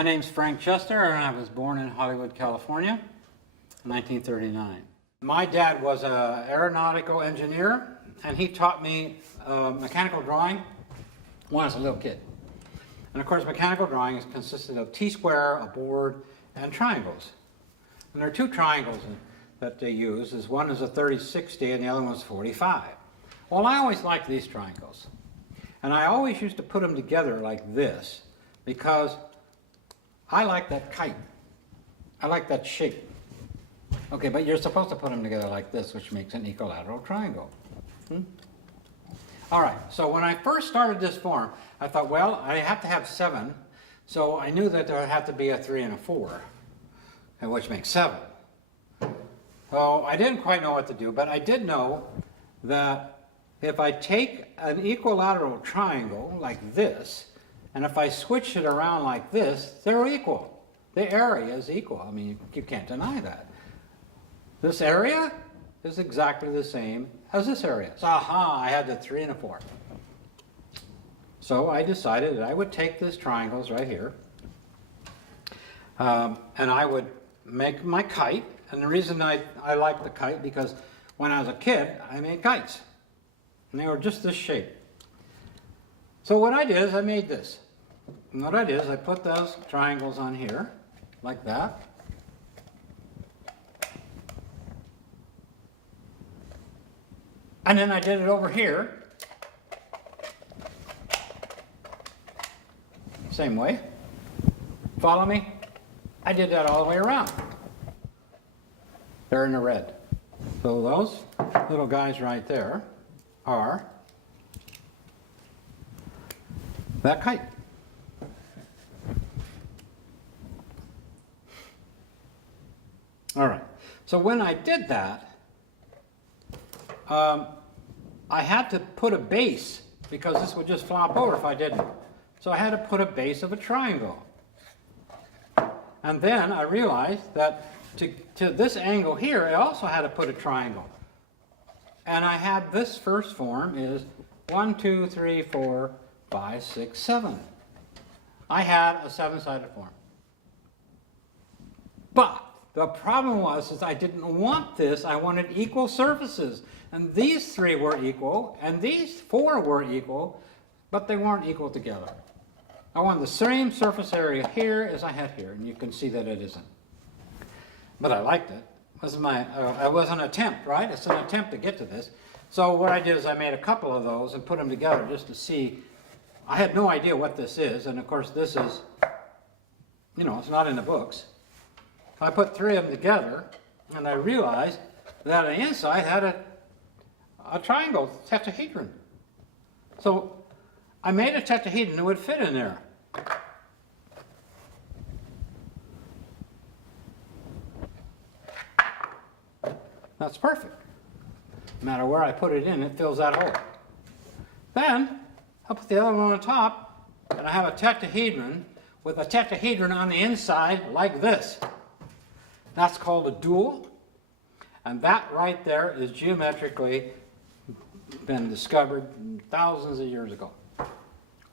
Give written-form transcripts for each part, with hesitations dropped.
My name's Frank Chester, and I was born in Hollywood, California, in 1939. My dad was an aeronautical engineer, and he taught me mechanical drawing when I was a little kid. And of course, mechanical drawing is consisted of T-square, a board, and triangles. And there are two triangles that they use. One is a 30-60 and the other one is 45. Well, I always liked these triangles. And I always used to put them together like this because I like that kite. I like that shape. Okay, but you're supposed to put them together like this, which makes an equilateral triangle. All right, so when I first started this form, I thought, well, I have to have 7, so I knew that there would have to be a 3 and a 4, which makes 7. So I didn't quite know what to do, but I did know that if I take an equilateral triangle like this, and if I switch it around like this, they're equal. The area is equal. I mean, you can't deny that. This area is exactly the same as this area. So, aha, I had the 3 and a 4. So I decided that I would take these triangles right here, and I would make my kite. And the reason I like the kite, because when I was a kid, I made kites. And they were just this shape. So what I did is I made this. And what I did is I put those triangles on here, like that. And then I did it over here. Same way. Follow me? I did that all the way around. They're in the red. So those little guys right there are that kite. All right. So when I did that, I had to put a base because this would just flop over if I didn't. So I had to put a base of a triangle. And then I realized that to this angle here, I also had to put a triangle. And I had this first form is 1, 2, 3, 4, 5, 6, 7. I had a 7-sided form. But the problem was I didn't want this. I wanted equal surfaces. And these 3 were equal, and these 4 were equal, but they weren't equal together. I wanted the same surface area here as I had here, and you can see that it isn't. But I liked it. It was an attempt, right? It's an attempt to get to this. So what I did is I made a couple of those and put them together just to see. I had no idea what this is, and of course this is, it's not in the books. I put 3 of them together, and I realized that on the inside had a triangle, tetrahedron. So I made a tetrahedron that would fit in there. That's perfect. No matter where I put it in, it fills that hole. Then I'll put the other one on top, and I have a tetrahedron with a tetrahedron on the inside like this. That's called a dual, and that right there is geometrically been discovered thousands of years ago.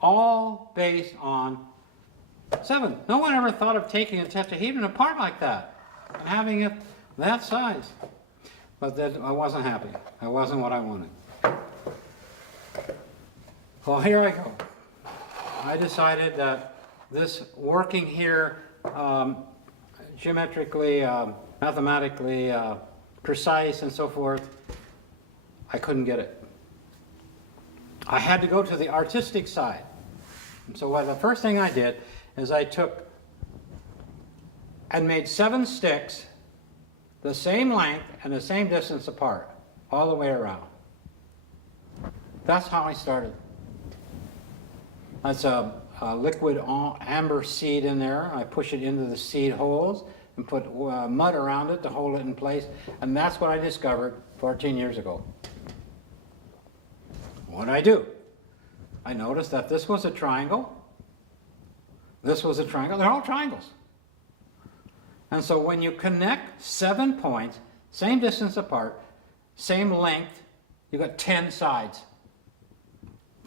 All based on 7. No one ever thought of taking a tetrahedron apart like that and having it that size. But then I wasn't happy. That wasn't what I wanted. Well, here I go. I decided that this working here geometrically, mathematically precise and so forth, I couldn't get it. I had to go to the artistic side. And so the first thing I did is I took and made 7 sticks the same length and the same distance apart, all the way around. That's how I started. That's a liquid amber seed in there. I push it into the seed holes and put mud around it to hold it in place. And that's what I discovered 14 years ago. What did I do? I noticed that this was a triangle. This was a triangle. They're all triangles. And so when you connect 7 points, same distance apart, same length, you've got 10 sides.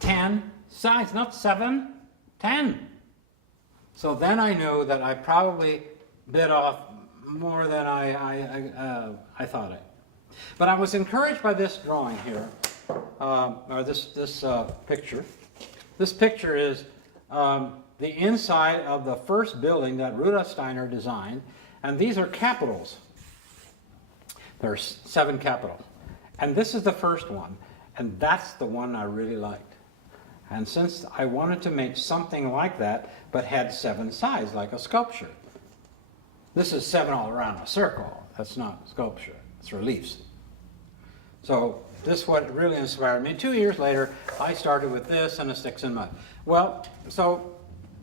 10 sides, not 7, 10. So then I knew that I probably bit off more than I thought it. But I was encouraged by this drawing here, or this picture. This picture is the inside of the first building that Rudolf Steiner designed, and these are capitals. There's 7 capitals. And this is the first one, and that's the one I really liked. And since I wanted to make something like that, but had 7 sides, like a sculpture. This is 7 all around a circle. That's not sculpture, it's reliefs. So this is what really inspired me. 2 years later, I started with this and the sticks and mud. Well, so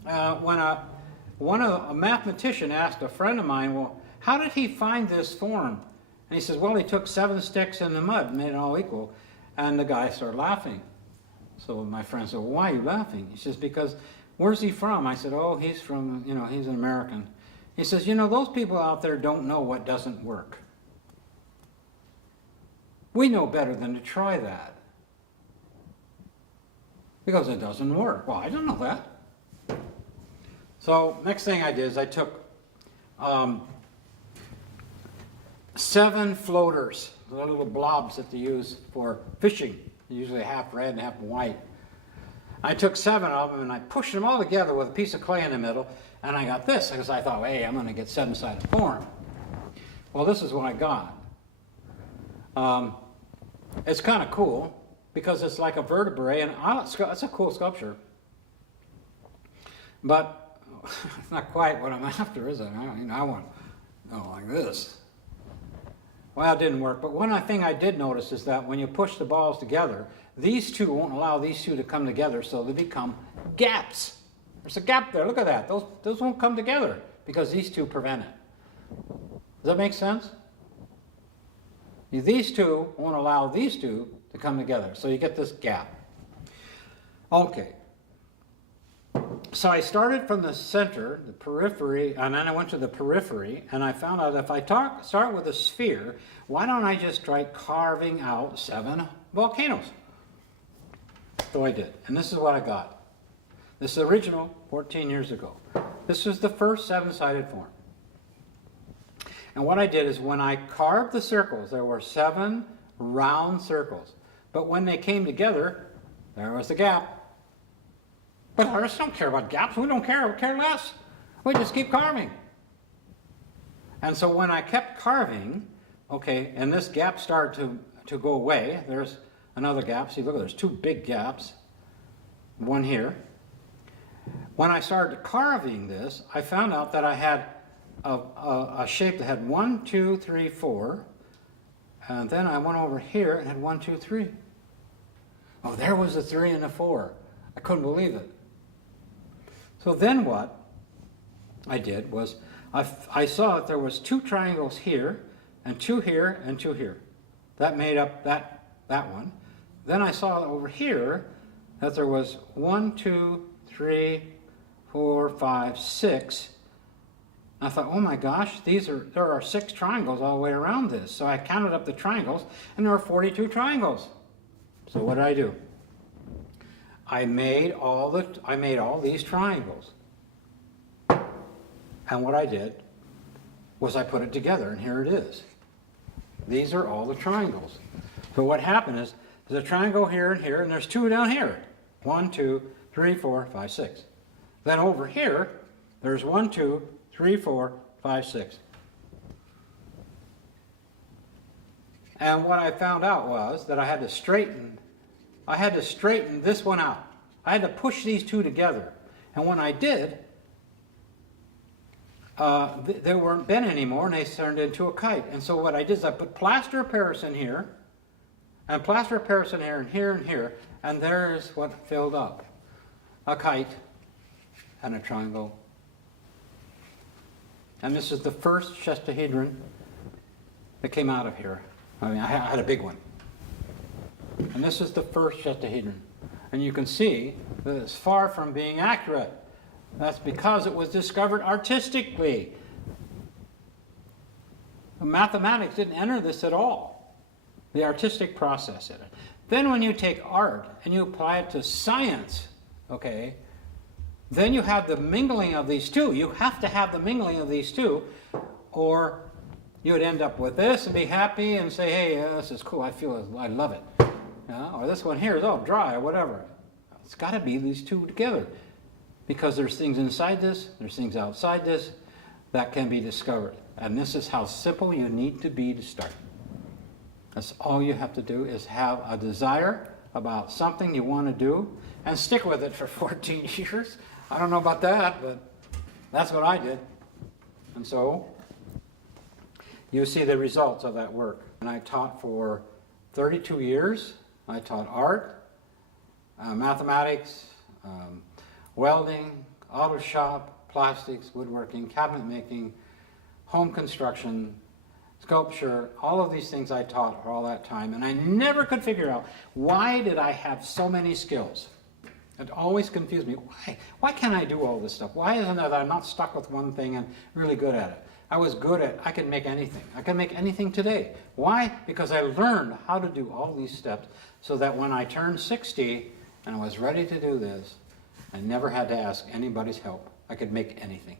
when a mathematician asked a friend of mine, well, how did he find this form? And he says, well, he took 7 sticks in the mud and made it all equal. And the guy started laughing. So my friend said, well, why are you laughing? He says, because, where's he from? I said, oh, he's from, he's an American. He says, those people out there don't know what doesn't work. We know better than to try that. Because it doesn't work. Well, I didn't know that. So next thing I did is I took 7 floaters, the little blobs that they use for fishing, usually half red and half white. I took 7 of them and I pushed them all together with a piece of clay in the middle, and I got this because I thought, hey, I'm going to get 7-sided form. Well, this is what I got. It's kind of cool because it's like a vertebrae, and it's a cool sculpture. But it's not quite what I'm after, is it? I want like this. Well, it didn't work, but one thing I did notice is that when you push the balls together, these two won't allow these two to come together, so they become gaps. There's a gap there, look at that. Those won't come together because these two prevent it. Does that make sense? These two won't allow these two to come together, so you get this gap. Okay. So I started from the center, the periphery, and then I went to the periphery, and I found out if I start with a sphere, why don't I just try carving out 7 volcanoes? So I did, and this is what I got. This is original, 14 years ago. This was the first 7-sided form. And what I did is when I carved the circles, there were 7 round circles. But when they came together, there was the gap. But artists don't care about gaps. We don't care. We care less. We just keep carving. And so when I kept carving, okay, and this gap started to go away. There's another gap. See, look, there's 2 big gaps. One here. When I started carving this, I found out that I had a shape that had 1, 2, 3, 4. And then I went over here and had 1, 2, 3. Oh, there was a 3 and a 4. I couldn't believe it. So then what I did was I saw that there was 2 triangles here, and 2 here, and 2 here. That made up that one. Then I saw over here that there was 1, 2, 3, 4, 5, 6. I thought, oh my gosh, there are 6 triangles all the way around this. So I counted up the triangles, and there were 42 triangles. So what did I do? I made all these triangles. And what I did was I put it together, and here it is. These are all the triangles. So what happened is there's a triangle here and here, and there's 2 down here. 1, 2, 3, 4, 5, 6. Then over here, there's 1, 2, 3, 4, 5, 6. And what I found out was that I had to straighten this one out. I had to push these 2 together. And when I did, they weren't bent anymore, and they turned into a kite. And so what I did is I put plaster of Paris in here, and plaster of Paris in here, and here, and here, and there's what filled up. A kite and a triangle. And this is the first Chestahedron that came out of here. I mean, I had a big one. And this is the first Chestahedron. And you can see that it's far from being accurate. That's because it was discovered artistically. Mathematics didn't enter this at all. The artistic process in it. Then when you take art and you apply it to science, okay, Then you have the mingling of these two. You have to have the mingling of these two, or you would end up with this and be happy and say, hey, this is cool, I love it. Or this one here is, oh, dry, or whatever. It's got to be these two together, because there's things inside this, there's things outside this that can be discovered. And this is how simple you need to be to start. That's all you have to do, is have a desire about something you want to do and stick with it for 14 years. I don't know about that, but that's what I did. And so you see the results of that work. And I taught for 32 years. I taught art, mathematics, welding, auto shop, plastics, woodworking, cabinet making, home construction, sculpture, all of these things I taught for all that time. And I never could figure out, why did I have so many skills? It always confused me. Why can't I do all this stuff? Why isn't it that I'm not stuck with one thing and really good at it? I could make anything. I can make anything today. Why? Because I learned how to do all these steps so that when I turned 60 and I was ready to do this, I never had to ask anybody's help. I could make anything.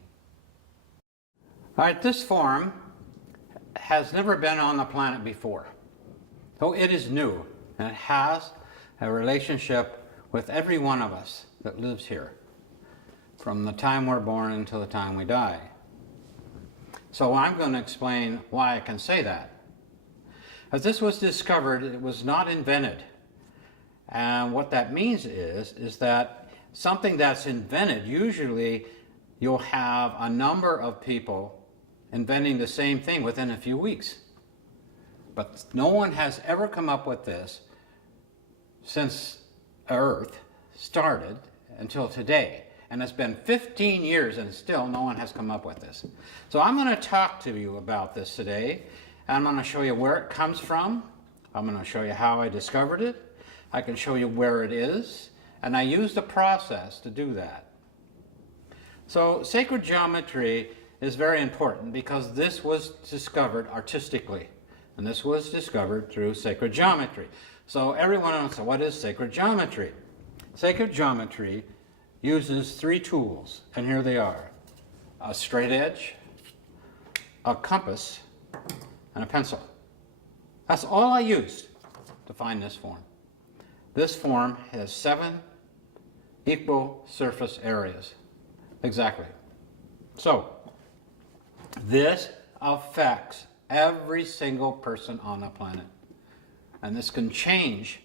All right, this form has never been on the planet before. So it is new, and it has a relationship with every one of us that lives here, from the time we're born until the time we die. So I'm going to explain why I can say that. As this was discovered, it was not invented. And what that means is that something that's invented, usually you'll have a number of people inventing the same thing within a few weeks. But no one has ever come up with this since Earth started until today. And it's been 15 years and still no one has come up with this. So I'm going to talk to you about this today. I'm going to show you where it comes from. I'm going to show you how I discovered it. I can show you where it is. And I used a process to do that. So sacred geometry is very important because this was discovered artistically. And this was discovered through sacred geometry. So everyone wants, what is sacred geometry? Sacred geometry uses three tools, and here they are: a straight edge, a compass, and a pencil. That's all I used to find this form. This form has 7 equal surface areas. Exactly. So, this affects every single person on the planet. And this can change,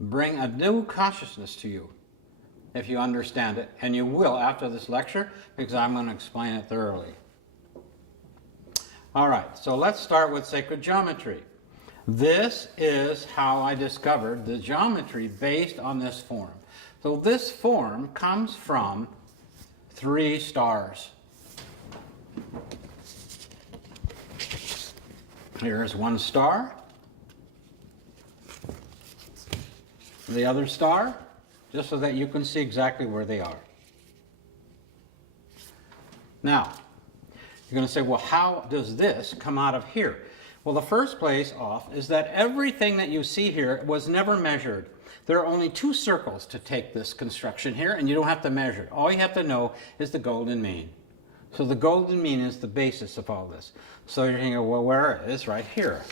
bring a new consciousness to you if you understand it. And you will after this lecture, because I'm going to explain it thoroughly. All right, so let's start with sacred geometry. This is how I discovered the geometry based on this form. So this form comes from 3 stars. Here's one star. The other star, just so that you can see exactly where they are. Now, you're going to say, well, how does this come out of here? Well, the first place off is that everything that you see here was never measured. There are only 2 circles to take this construction here, and you don't have to measure it. All you have to know is the golden mean. So the golden mean is the basis of all this. So you're thinking, well, where it is? Right here.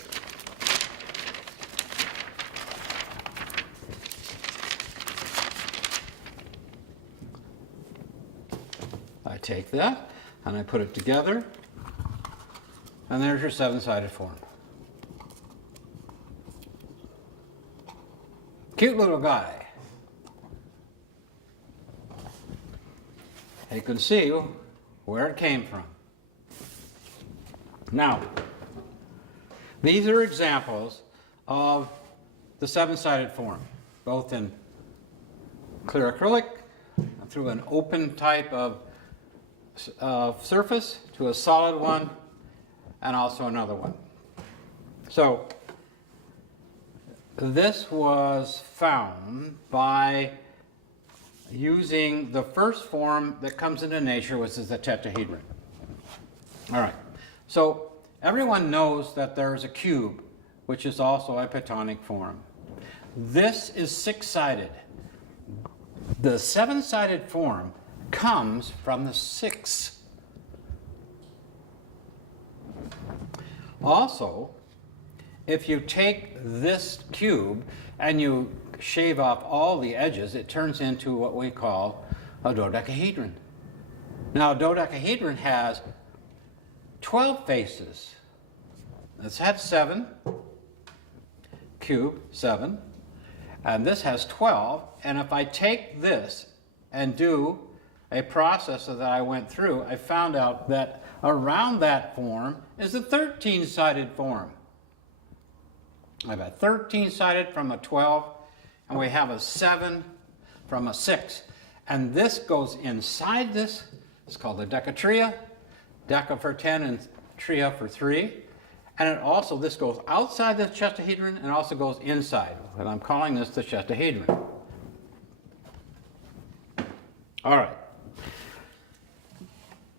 I take that and I put it together, and there's your 7-sided form. Cute little guy. You can see where it came from. Now, these are examples of the 7-sided form, both in clear acrylic, through an open type of surface to a solid one, and also another one. So this was found by using the first form that comes into nature, which is the tetrahedron. All right, so everyone knows that there's a cube, which is also a Platonic form. This is 6-sided. The 7-sided form comes from the 6. Also, if you take this cube and you shave off all the edges, it turns into what we call a dodecahedron. Now, a dodecahedron has 12 faces. This had 7, cube 7, and this has 12. And if I take this and do a process that I went through, I found out that around that form is a 13-sided form. I have a 13-sided from a 12, and we have a 7 from a 6. And this goes inside this. It's called a decatria. Deca for 10 and tria for 3. And it also, this goes outside the chestahedron and also goes inside. And I'm calling this the chestahedron. All right.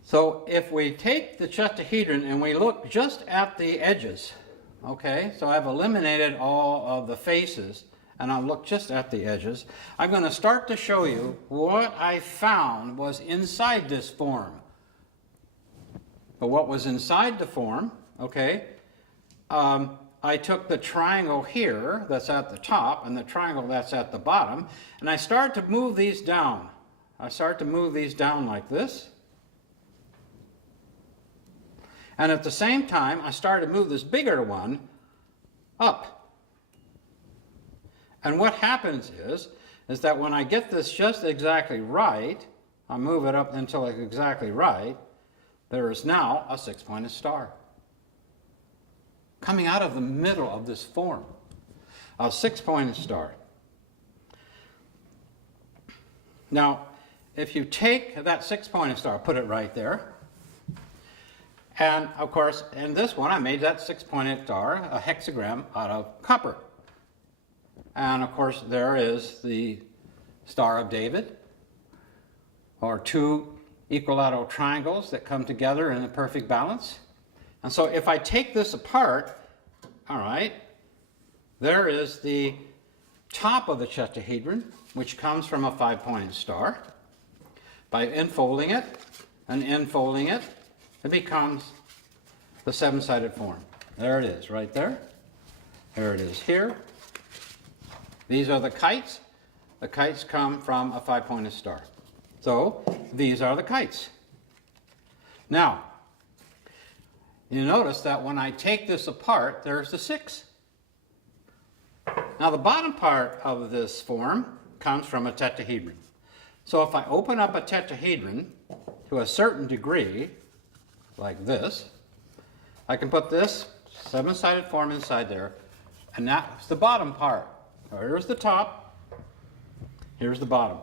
So if we take the chestahedron and we look just at the edges, okay, so I've eliminated all of the faces and I'll look just at the edges, I'm going to start to show you what I found was inside this form. But what was inside the form, okay, I took the triangle here that's at the top and the triangle that's at the bottom, and I start to move these down. I start to move these down like this. And at the same time, I start to move this bigger one up. And what happens is that when I get this just exactly right, I move it up until it's exactly right, there is now a 6-pointed star coming out of the middle of this form. A 6-pointed star. Now, if you take that 6-pointed star, put it right there, and of course, in this one, I made that 6-pointed star, a hexagram out of copper. And of course, there is the Star of David, or 2 equilateral triangles that come together in a perfect balance. And so if I take this apart, all right, there is the top of the chestahedron, which comes from a 5-pointed star. By unfolding it and enfolding it, it becomes the 7-sided form. There it is, right there. There it is here. These are the kites. The kites come from a 5-pointed star. So these are the kites. Now, you notice that when I take this apart, there's the 6. Now the bottom part of this form comes from a tetrahedron. So if I open up a tetrahedron to a certain degree, like this, I can put this 7-sided form inside there, and that's the bottom part. So here's the top, here's the bottom.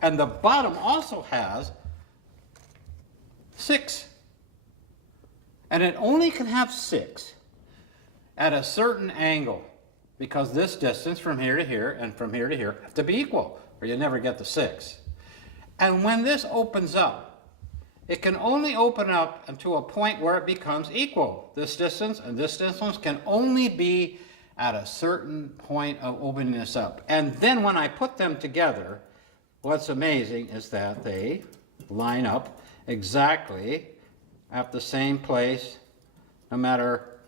And the bottom also has 6. And it only can have 6 at a certain angle, because this distance from here to here and from here to here have to be equal, or you never get the 6. And when this opens up, it can only open up until a point where it becomes equal. This distance and this distance can only be at a certain point of opening this up. And then when I put them together, what's amazing is that they line up exactly at the same place, no matter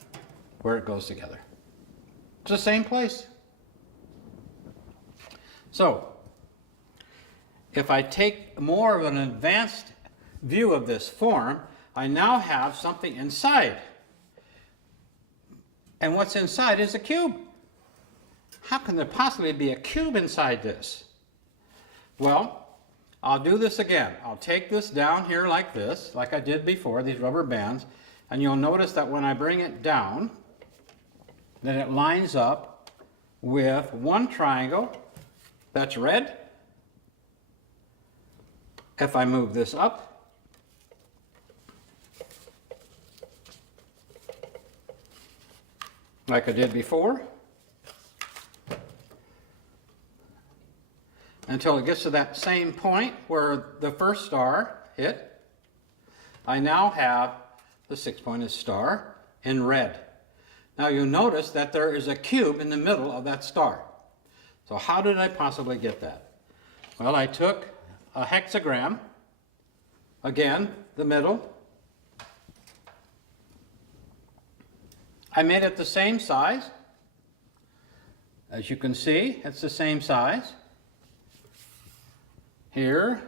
where it goes together. It's the same place. So, if I take more of an advanced view of this form, I now have something inside. And what's inside is a cube. How can there possibly be a cube inside this? Well, I'll do this again. I'll take this down here like this, like I did before, these rubber bands, and you'll notice that when I bring it down, that it lines up with one triangle that's red. If I move this up, like I did before, until it gets to that same point where the first star hit, I now have the 6-pointed star in red. Now you'll notice that there is a cube in the middle of that star. So how did I possibly get that? Well, I took a hexagram. Again, the middle. I made it the same size. As you can see, it's the same size. Here,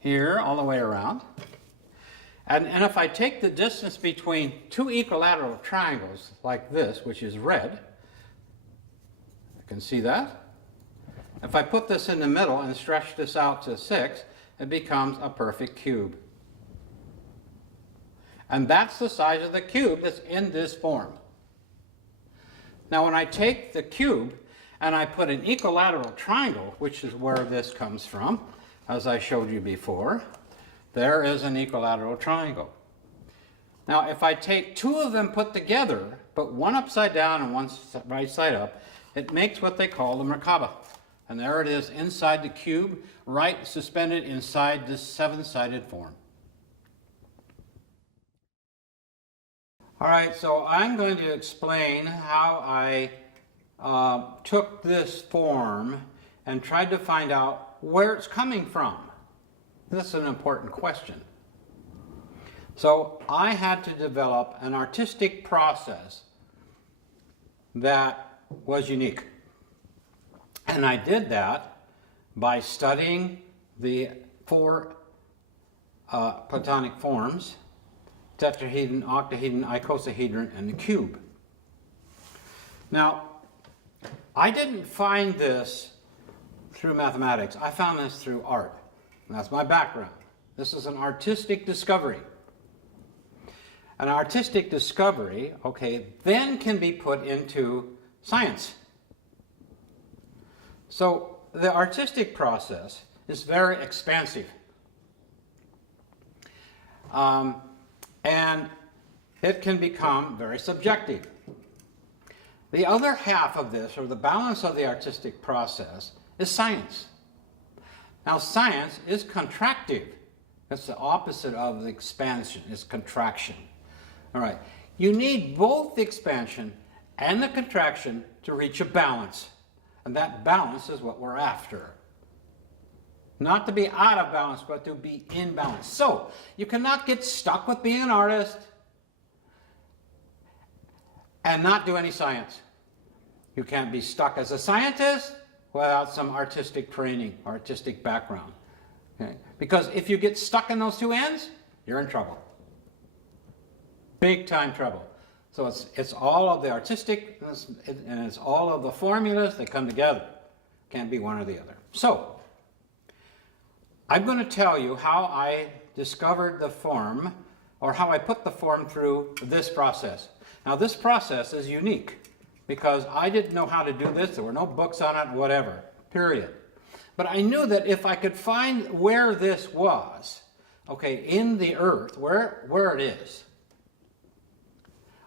here, all the way around. And if I take the distance between two equilateral triangles like this, which is red, you can see that. If I put this in the middle and stretch this out to 6, it becomes a perfect cube. And that's the size of the cube that's in this form. Now when I take the cube and I put an equilateral triangle, which is where this comes from, as I showed you before, there is an equilateral triangle. Now if I take two of them put together, put one upside down and one right side up, it makes what they call the Merkaba. And there it is inside the cube, right suspended inside this seven-sided form. All right, so I'm going to explain how I took this form and tried to find out where it's coming from. This is an important question. So I had to develop an artistic process that was unique. And I did that by studying the four Platonic forms: tetrahedron, octahedron, icosahedron, and the cube. Now, I didn't find this through mathematics. I found this through art. And that's my background. This is an artistic discovery. An artistic discovery, okay, then can be put into science. So the artistic process is very expansive. And it can become very subjective. The other half of this, or the balance of the artistic process, is science. Now science is contractive. That's the opposite of the expansion, it's contraction. All right, you need both the expansion and the contraction to reach a balance. And that balance is what we're after. Not to be out of balance, but to be in balance. So, you cannot get stuck with being an artist and not do any science. You can't be stuck as a scientist without some artistic training, artistic background. Okay? Because if you get stuck in those two ends, you're in trouble. Big time trouble. So it's all of the artistic and it's all of the formulas that come together. Can't be one or the other. So, I'm going to tell you how I discovered the form, or how I put the form through this process. Now this process is unique because I didn't know how to do this. There were no books on it, whatever, period. But I knew that if I could find where this was, okay, in the earth, where it is,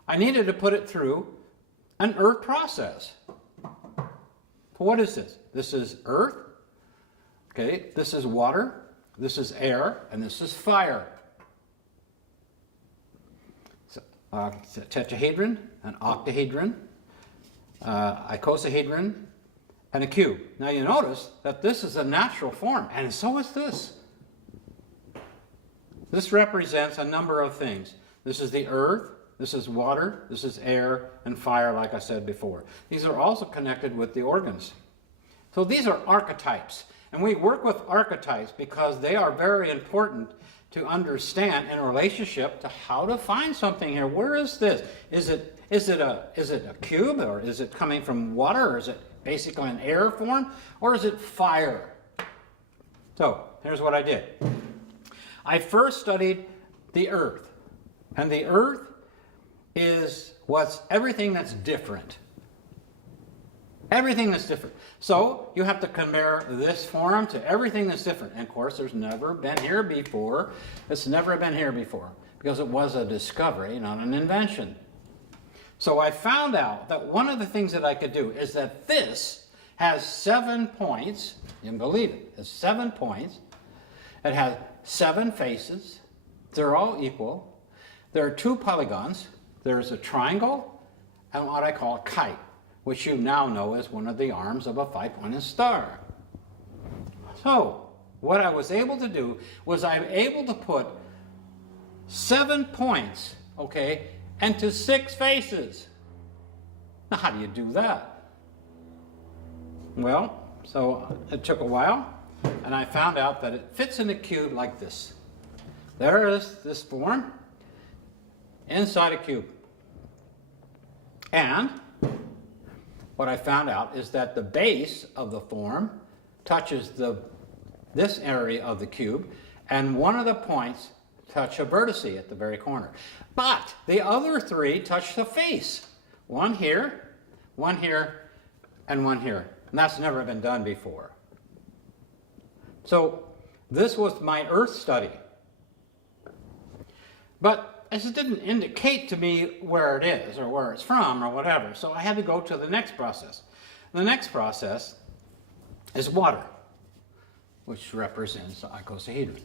I needed to put it through an earth process. What is this? This is earth, okay, this is water, this is air, and this is fire. So, it's a tetrahedron, an octahedron, icosahedron, and a cube. Now you notice that this is a natural form, and so is this. This represents a number of things. This is the earth, this is water, this is air, and fire, like I said before. These are also connected with the organs. So these are archetypes. And we work with archetypes because they are very important to understand in relationship to how to find something here. Where is this? Is it a cube, or is it coming from water, or is it basically an air form, or is it fire? So here's what I did. I first studied the earth. And the earth is everything that's different. Everything that's different. So you have to compare this form to everything that's different. And of course, there's never been here before. It's never been here before because it was a discovery, not an invention. So I found out that one of the things that I could do is that this has 7 points. You can believe it. It's 7 points. It has 7 faces. They're all equal. There are 2 polygons. There's a triangle and what I call a kite, which you now know is one of the arms of a 5-pointed star. So, what I was able to do was I'm able to put 7 points, okay, into 6 faces. Now, how do you do that? Well, so it took a while, and I found out that it fits in a cube like this. There is this form inside a cube. And what I found out is that the base of the form touches this area of the cube, and one of the points touch a vertice at the very corner. But the other 3 touch the face. One here, and one here. And that's never been done before. So this was my Earth study. But this didn't indicate to me where it is or where it's from or whatever. So I had to go to the next process. The next process is water, which represents the icosahedron.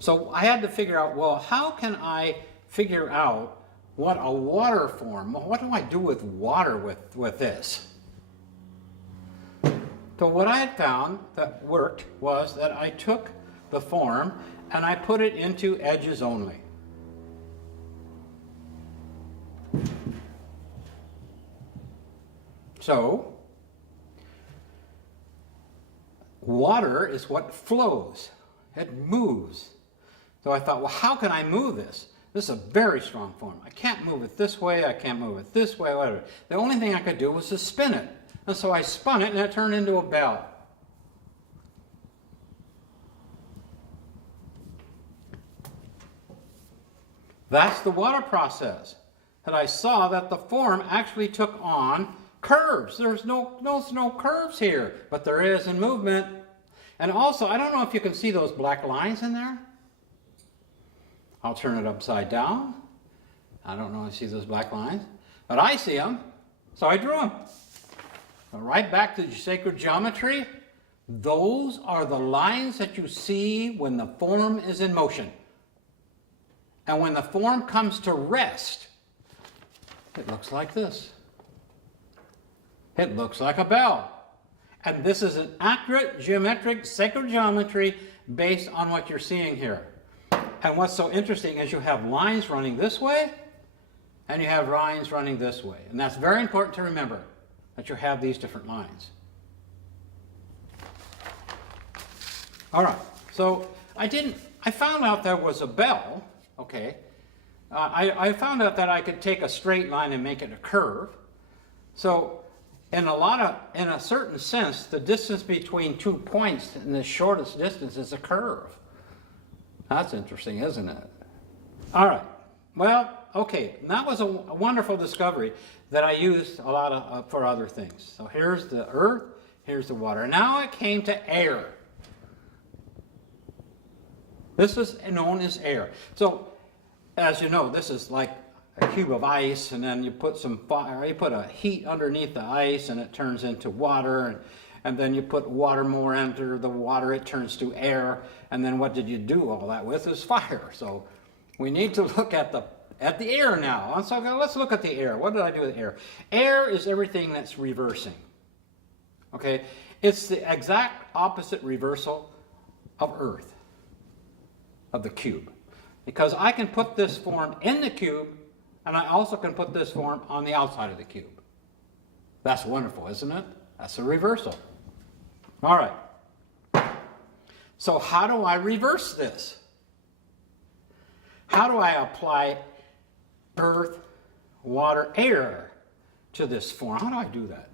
So I had to figure out, well, how can I figure out what a water form, what do I do with water with this? So what I had found that worked was that I took the form and I put it into edges only. So, water is what flows. It moves. So I thought, well, how can I move this? This is a very strong form. I can't move it this way, I can't move it this way, whatever. The only thing I could do was to spin it. And so I spun it and it turned into a bell. That's the water process. And I saw that the form actually took on curves. There's no curves here, but there is in movement. And also, I don't know if you can see those black lines in there. I'll turn it upside down. I don't know if you see those black lines, but I see them, so I drew them. Right back to sacred geometry, those are the lines that you see when the form is in motion. And when the form comes to rest, it looks like this. It looks like a bell. And this is an accurate geometric sacred geometry based on what you're seeing here. And what's so interesting is you have lines running this way, and you have lines running this way. And that's very important to remember, that you have these different lines. All right, so I found out there was a bell, okay. I found out that I could take a straight line and make it a curve. So in a certain sense, the distance between 2 points in the shortest distance is a curve. That's interesting, isn't it? All right. Well, okay. That was a wonderful discovery that I used a lot for other things. So here's the earth, here's the water. Now I came to air. This is known as air. So, as you know, this is like a cube of ice, and then you put some fire, you put a heat underneath the ice, and it turns into water, and then you put water more under the water, it turns to air, and then what did you do all that with is fire. So we need to look at the air now. And so let's look at the air. What did I do with air? Air is everything that's reversing. Okay? It's the exact opposite reversal of Earth, of the cube. Because I can put this form in the cube, and I also can put this form on the outside of the cube. That's wonderful, isn't it? That's a reversal. All right. So how do I reverse this? How do I apply earth, water, air to this form? How do I do that?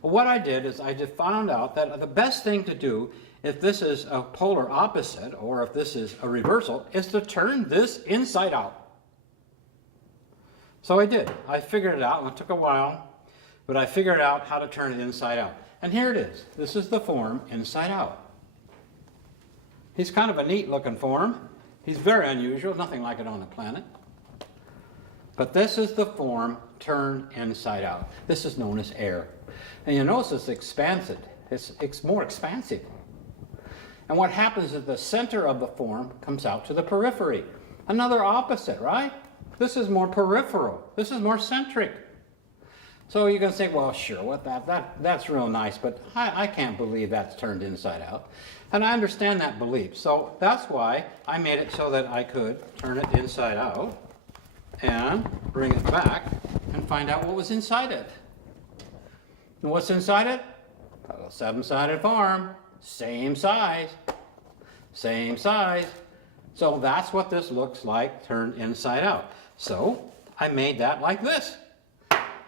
Well, what I did is I just found out that the best thing to do, if this is a polar opposite or if this is a reversal, is to turn this inside out. So I did. I figured it out, and it took a while, but I figured out how to turn it inside out. And here it is. This is the form inside out. He's kind of a neat looking form. He's very unusual, nothing like it on the planet. But this is the form turned inside out. This is known as air. And you notice it's expansive. It's more expansive. And what happens is the center of the form comes out to the periphery. Another opposite, right? This is more peripheral. This is more centric. So you can say, well, sure, that's real nice, but I can't believe that's turned inside out. And I understand that belief. So that's why I made it so that I could turn it inside out and bring it back and find out what was inside it. And what's inside it? A seven-sided form. Same size. Same size. So that's what this looks like turned inside out. So I made that like this.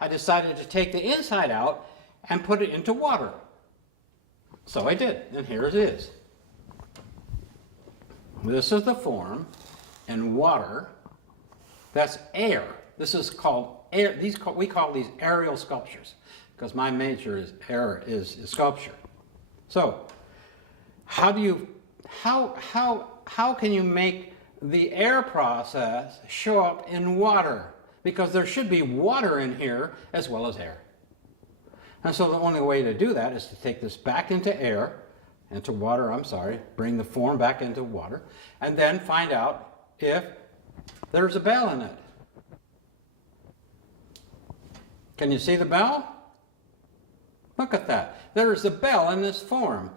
I decided to take the inside out and put it into water. So I did, and here it is. This is the form in water. That's air. This is called air. We call these aerial sculptures because my major is air is sculpture. So how can you make the air process show up in water? Because there should be water in here as well as air. And so the only way to do that is to take this back into air, into water, I'm sorry, bring the form back into water, and then find out if there's a bell in it. Can you see the bell? Look at that. There is a bell in this form,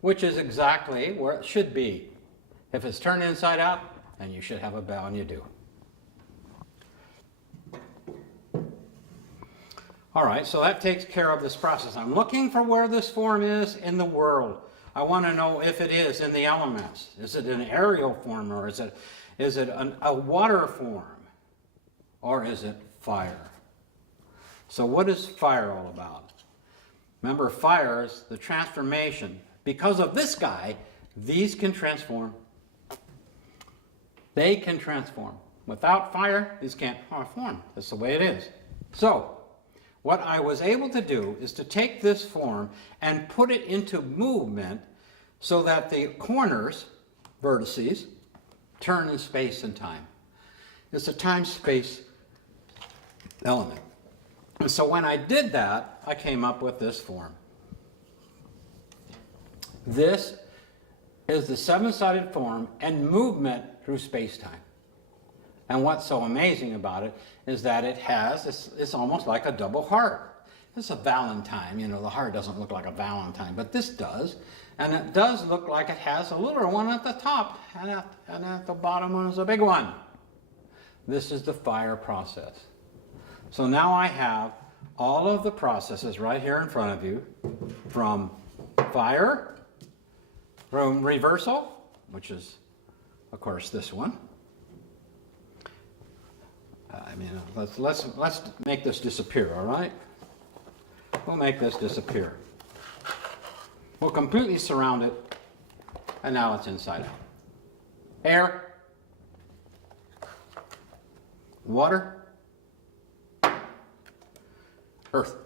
which is exactly where it should be. If it's turned inside out, then you should have a bell, and you do. All right, so that takes care of this process. I'm looking for where this form is in the world. I want to know if it is in the elements. Is it an aerial form, or is it a water form, or is it fire? So what is fire all about? Remember, fire is the transformation. Because of this guy, these can transform. They can transform. Without fire, these can't form. That's the way it is. So what I was able to do is to take this form and put it into movement so that the corners, vertices, turn in space and time. It's a time-space element. And so when I did that, I came up with this form. This is the seven-sided form and movement through space-time. And what's so amazing about it is that it has, it's almost like a double heart. It's a Valentine, you know, the heart doesn't look like a Valentine, but this does. And it does look like it has a little one at the top, and at the bottom one is a big one. This is the fire process. So now I have all of the processes right here in front of you, from fire, from reversal, which is, of course, this one. Let's make this disappear, all right? We'll make this disappear. We'll completely surround it, and now it's inside out. Air, water, earth.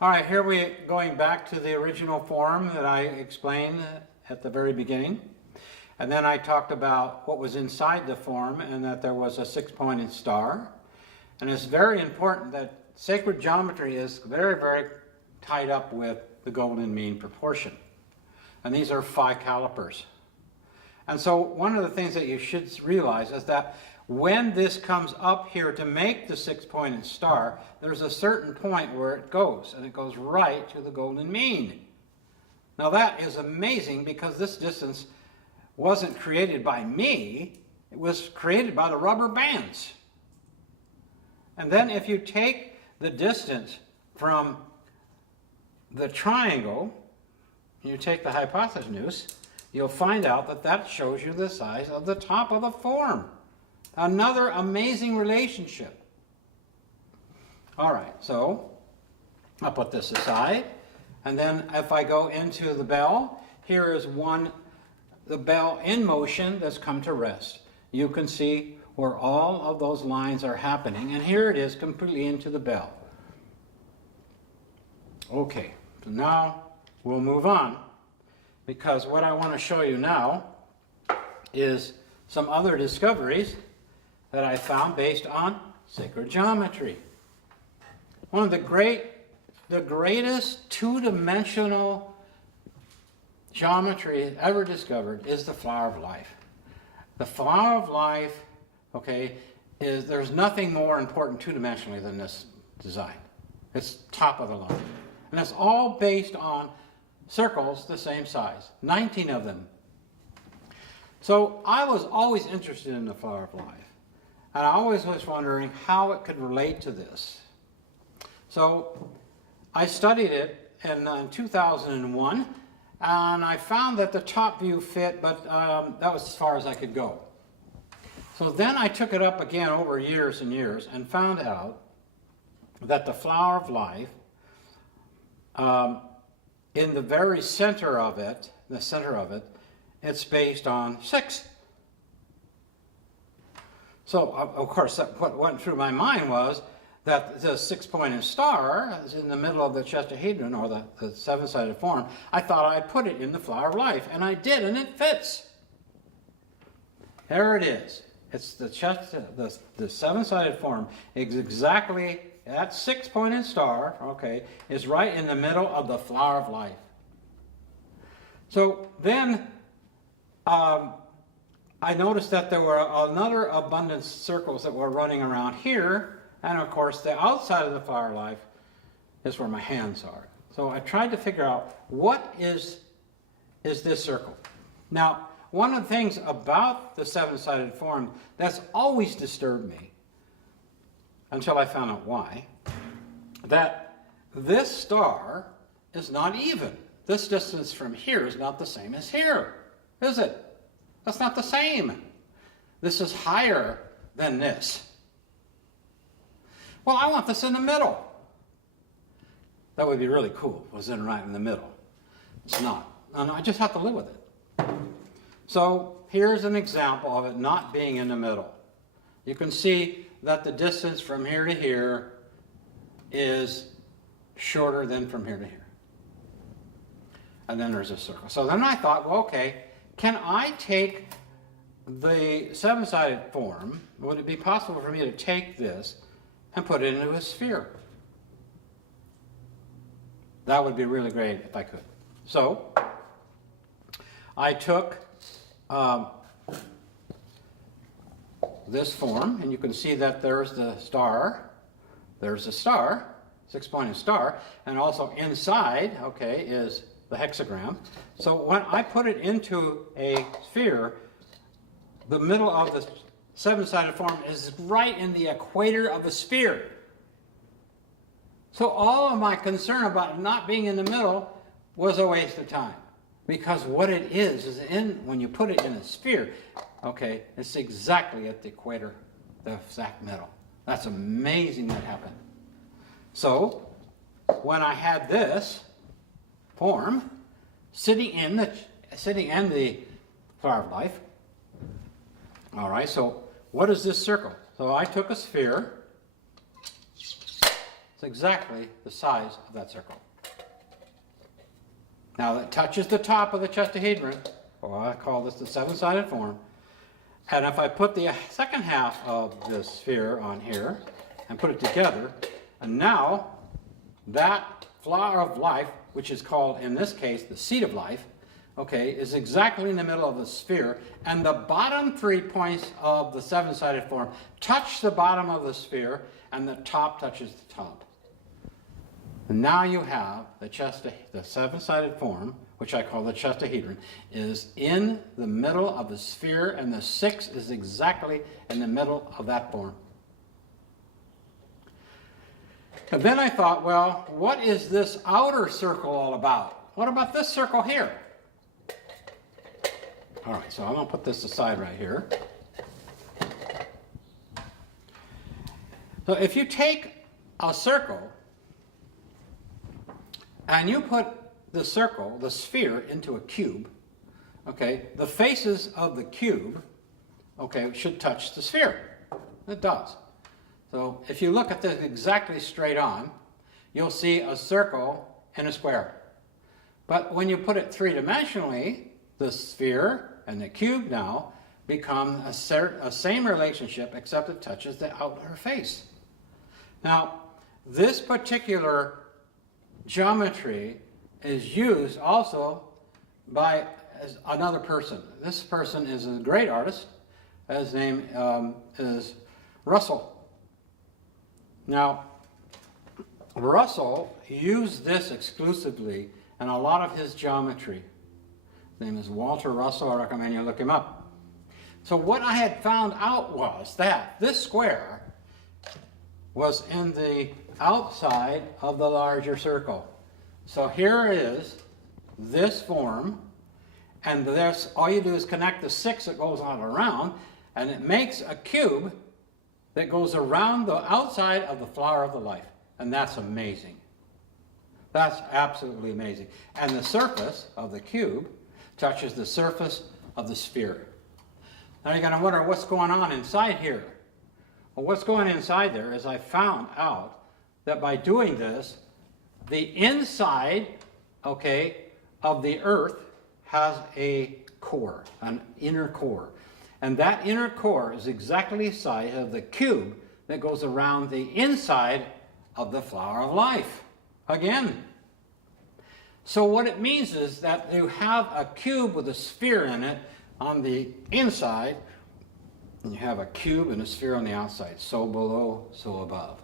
All right, here we're going back to the original form that I explained at the very beginning. And then I talked about what was inside the form and that there was a six-pointed star. And it's very important that sacred geometry is very, very tied up with the golden mean proportion. And these are phi calipers. And so one of the things that you should realize is that when this comes up here to make the six-pointed star, there's a certain point where it goes, and it goes right to the golden mean. Now that is amazing because this distance wasn't created by me, it was created by the rubber bands. And then if you take the distance from the triangle, you take the hypotenuse, you'll find out that that shows you the size of the top of the form. Another amazing relationship. All right, so I'll put this aside. And then if I go into the bell, here is the bell in motion that's come to rest. You can see where all of those lines are happening. And here it is completely into the bell. Okay, so now we'll move on, because what I want to show you now is some other discoveries that I found based on sacred geometry. One of the greatest two-dimensional geometry ever discovered is the flower of life. The flower of life, okay, there's nothing more important two-dimensionally than this design. It's top of the line. And it's all based on circles the same size, 19 of them. So I was always interested in the flower of life, and I always was wondering how it could relate to this. So I studied it in 2001, and I found that the top view fit, but that was as far as I could go. So then I took it up again over years and years and found out that the flower of life, in the very center of it, it's based on 6. So, of course, what went through my mind was that the 6-pointed star is in the middle of the Chestahedron, or the 7-sided form. I thought I'd put it in the flower of life, and I did, and it fits. There it is. It's the 7-sided form is exactly, that 6-pointed star, okay, is right in the middle of the flower of life. So then I noticed that there were another abundance circles that were running around here, and of course the outside of the flower of life is where my hands are. So I tried to figure out what is this circle. Now, one of the things about the 7-sided form that's always disturbed me, until I found out why, that this star is not even. This distance from here is not the same as here, is it? That's not the same. This is higher than this. Well, I want this in the middle. That would be really cool, was it right in the middle. It's not. And I just have to live with it. So here's an example of it not being in the middle. You can see that the distance from here to here is shorter than from here to here. And then there's a circle. So then I thought, well, okay, can I take the 7-sided form, would it be possible for me to take this and put it into a sphere? That would be really great if I could. So I took this form, and you can see that there's the star, 6-pointed star, and also inside, okay, is the hexagram. So when I put it into a sphere, the middle of the 7-sided form is right in the equator of the sphere. So all of my concern about not being in the middle was a waste of time, because what it is when you put it in a sphere, okay, it's exactly at the equator, the exact middle. That's amazing that happened. So when I had this form sitting in the flower of life, all right, so what is this circle? So I took a sphere. It's exactly the size of that circle. Now it touches the top of the Chestahedron, or I call this the 7-sided form. And if I put the second half of this sphere on here and put it together, and now that flower of life, which is called in this case the seed of life, okay, is exactly in the middle of the sphere, and the bottom 3 points of the 7-sided form touch the bottom of the sphere, and the top touches the top. And now you have the 7-sided form, which I call the Chestahedron, is in the middle of the sphere, and the 6 is exactly in the middle of that form. And then I thought, well, what is this outer circle all about? What about this circle here? All right, so I'm going to put this aside right here. So if you take a circle and you put the circle, the sphere, into a cube, okay, the faces of the cube, okay, should touch the sphere. It does. So if you look at this exactly straight on, you'll see a circle and a square. But when you put it three-dimensionally, the sphere and the cube now become a same relationship, except it touches the outer face. Now, this particular geometry is used also by another person. This person is a great artist. His name is Russell. Now, Russell used this exclusively and a lot of his geometry. His name is Walter Russell. I recommend you look him up. So what I had found out was that this square was in the outside of the larger circle. So here is this form, and this, all you do is connect the 6 that goes on around, and it makes a cube that goes around the outside of the flower of the life. And that's amazing. That's absolutely amazing. And the surface of the cube touches the surface of the sphere. Now you're going to wonder what's going on inside here. Well, what's going inside there is I found out that by doing this, the inside, okay, of the Earth has a core, an inner core. And that inner core is exactly the size of the cube that goes around the inside of the flower of life. Again. So what it means is that you have a cube with a sphere in it on the inside, and you have a cube and a sphere on the outside. So below, so above.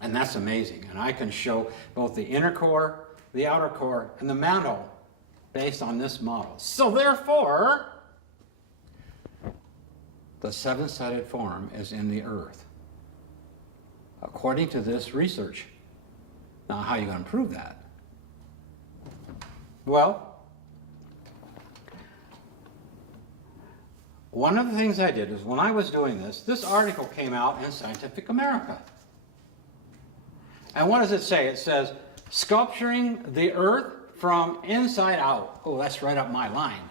And that's amazing. And I can show both the inner core, the outer core, and the mantle based on this model. So therefore, the 7-sided form is in the Earth, according to this research. Now, how are you going to prove that? Well, one of the things I did is when I was doing this article came out in Scientific America. And what does it say? It says, sculpturing the Earth from inside out. Oh, that's right up my line.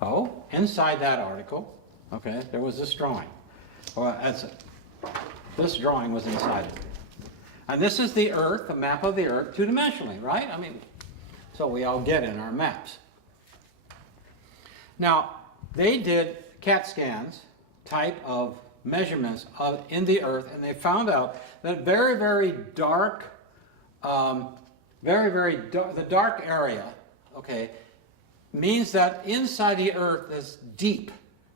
Oh, inside that article, okay, there was this drawing. Well, that's it. This drawing was inside it. And this is the Earth, a map of the Earth, two-dimensionally, right? I mean, so we all get in our maps. Now, they did CAT scans type of measurements in the Earth, and they found out that very, very dark, the dark area, okay, means that inside the Earth is deep.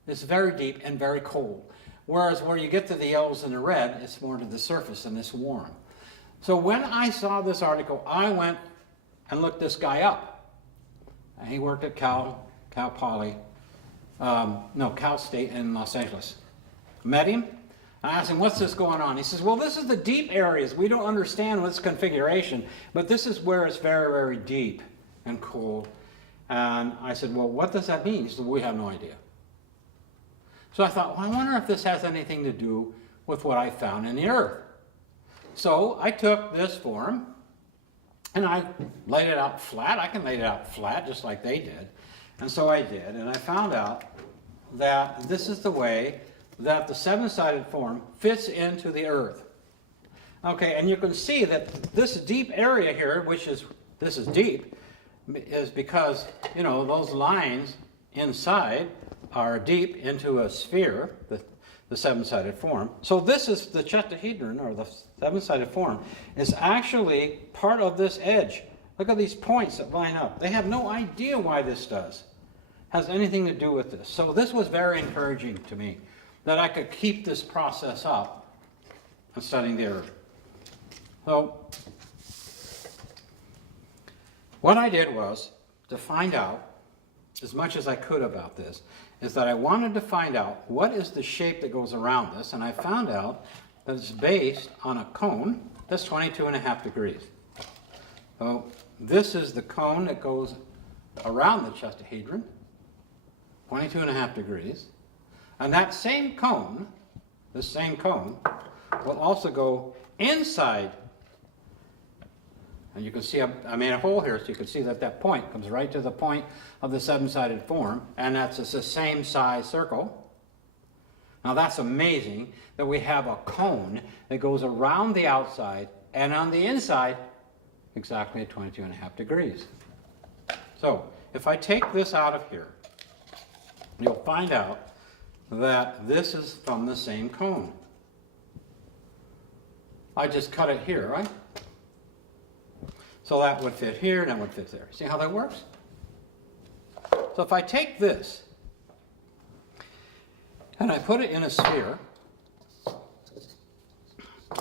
It's very deep and very cold. Whereas where you get to the yellows and the red, it's more to the surface and it's warm. So when I saw this article, I went and looked this guy up. And he worked at Cal State in Los Angeles. Met him. I asked him, what's this going on? He says, well, this is the deep areas. We don't understand what's configuration, but this is where it's very, very deep and cold. And I said, well, what does that mean? He said, we have no idea. So I thought, well, I wonder if this has anything to do with what I found in the Earth. So I took this form and I laid it out flat. I can lay it out flat just like they did. And so I did. And I found out that this is the way that the 7-sided form fits into the Earth. Okay, and you can see that this deep area here, this is deep, is because, you know, those lines inside are deep into a sphere, the 7-sided form. So this is the Chestahedron, or the 7-sided form, is actually part of this edge. Look at these points that line up. They have no idea why this has anything to do with this. So this was very encouraging to me, that I could keep this process up and studying the Earth. So what I did was to find out as much as I could about this, is that I wanted to find out what is the shape that goes around this, and I found out that it's based on a cone that's 22.5 degrees. So this is the cone that goes around the Chestahedron, 22.5 degrees. And that same cone, this same cone, will also go inside. And you can see, I made a hole here so you can see that that point comes right to the point of the 7-sided form, and that's the same size circle. Now that's amazing that we have a cone that goes around the outside and on the inside exactly at 22.5 degrees. So if I take this out of here, you'll find out that this is from the same cone. I just cut it here, right? So that would fit here, and that would fit there. See how that works? So if I take this, and I put it in a sphere,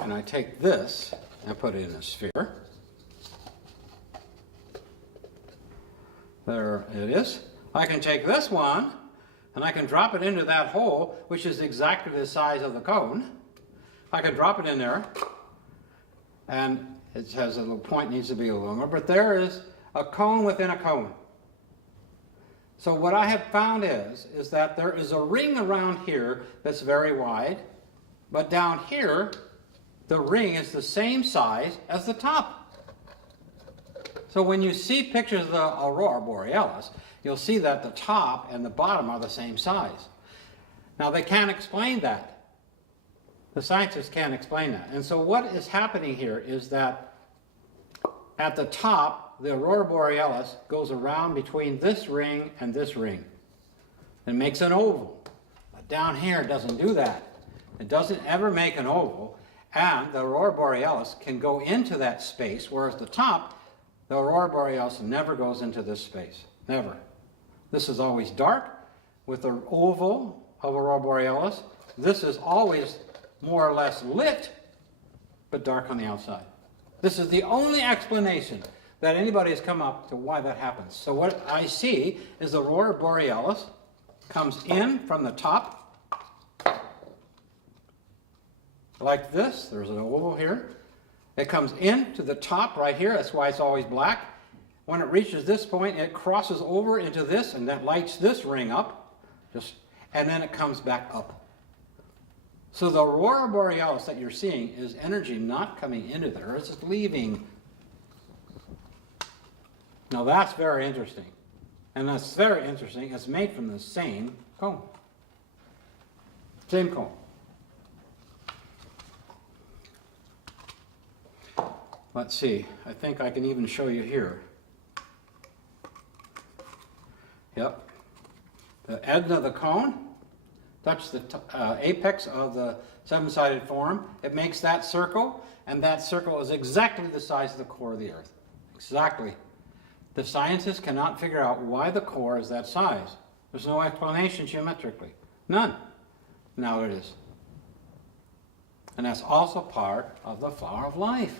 and I take this, and put it in a sphere, There it is. I can take this one and I can drop it into that hole, which is exactly the size of the cone. I can drop it in there, and it has a little point, needs to be a little longer, but there is a cone within a cone. So what I have found is that there is a ring around here that's very wide, but down here, the ring is the same size as the top. So when you see pictures of the aurora borealis, you'll see that the top and the bottom are the same size. Now they can't explain that. The scientists can't explain that. And so what is happening here is that at the top, the aurora borealis goes around between this ring and this ring. It makes an oval. But down here it doesn't do that. It doesn't ever make an oval, and the aurora borealis can go into that space, whereas the top, the aurora borealis never goes into this space. Never. This is always dark with the oval of aurora borealis. This is always more or less lit, but dark on the outside. This is the only explanation that anybody has come up to why that happens. So what I see is the aurora borealis comes in from the top, like this. There's an oval here. It comes into the top right here. That's why it's always black. When it reaches this point, it crosses over into this, and that lights this ring up, and then it comes back up. So the aurora borealis that you're seeing is energy not coming into there, it's just leaving. Now that's very interesting. And that's very interesting. It's made from the same cone. Same cone. Let's see. I think I can even show you here. Yep. The end of the cone touches the apex of the seven-sided form. It makes that circle, and that circle is exactly the size of the core of the Earth. Exactly. The scientists cannot figure out why the core is that size. There's no explanation geometrically. None. Now it is. And that's also part of the flower of life.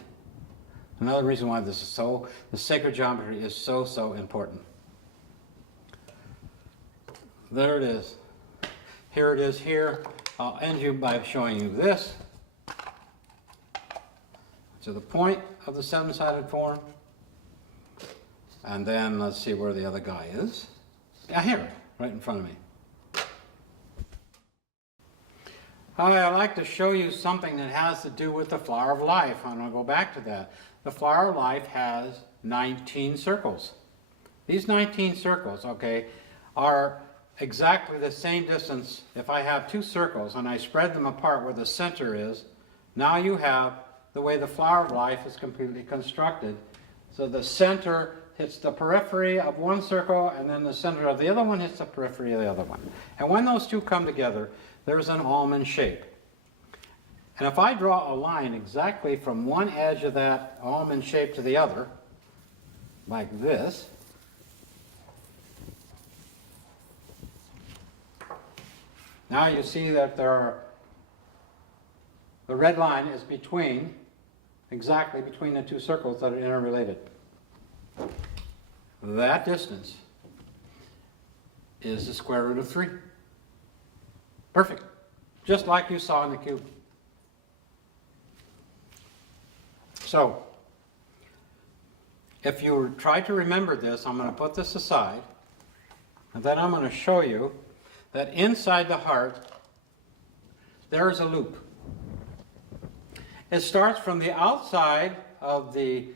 Another reason why this is so, the sacred geometry is so important. There it is. Here it is here. I'll end you by showing you this. To the point of the seven-sided form. And then let's see where the other guy is. Yeah, here, right in front of me. I'd like to show you something that has to do with the flower of life. I'm going to go back to that. The flower of life has 19 circles. These 19 circles, okay, are exactly the same distance. If I have two circles and I spread them apart where the center is, now you have the way the flower of life is completely constructed. So the center hits the periphery of one circle, and then the center of the other one hits the periphery of the other one. And when those two come together, there's an almond shape. And if I draw a line exactly from one edge of that almond shape to the other, like this, now you see that the red line is exactly between the two circles that are interrelated. That distance is the square root of 3. Perfect. Just like you saw in the cube. So, if you try to remember this, I'm going to put this aside, and then I'm going to show you that inside the heart, there is a loop. It starts from the outside of the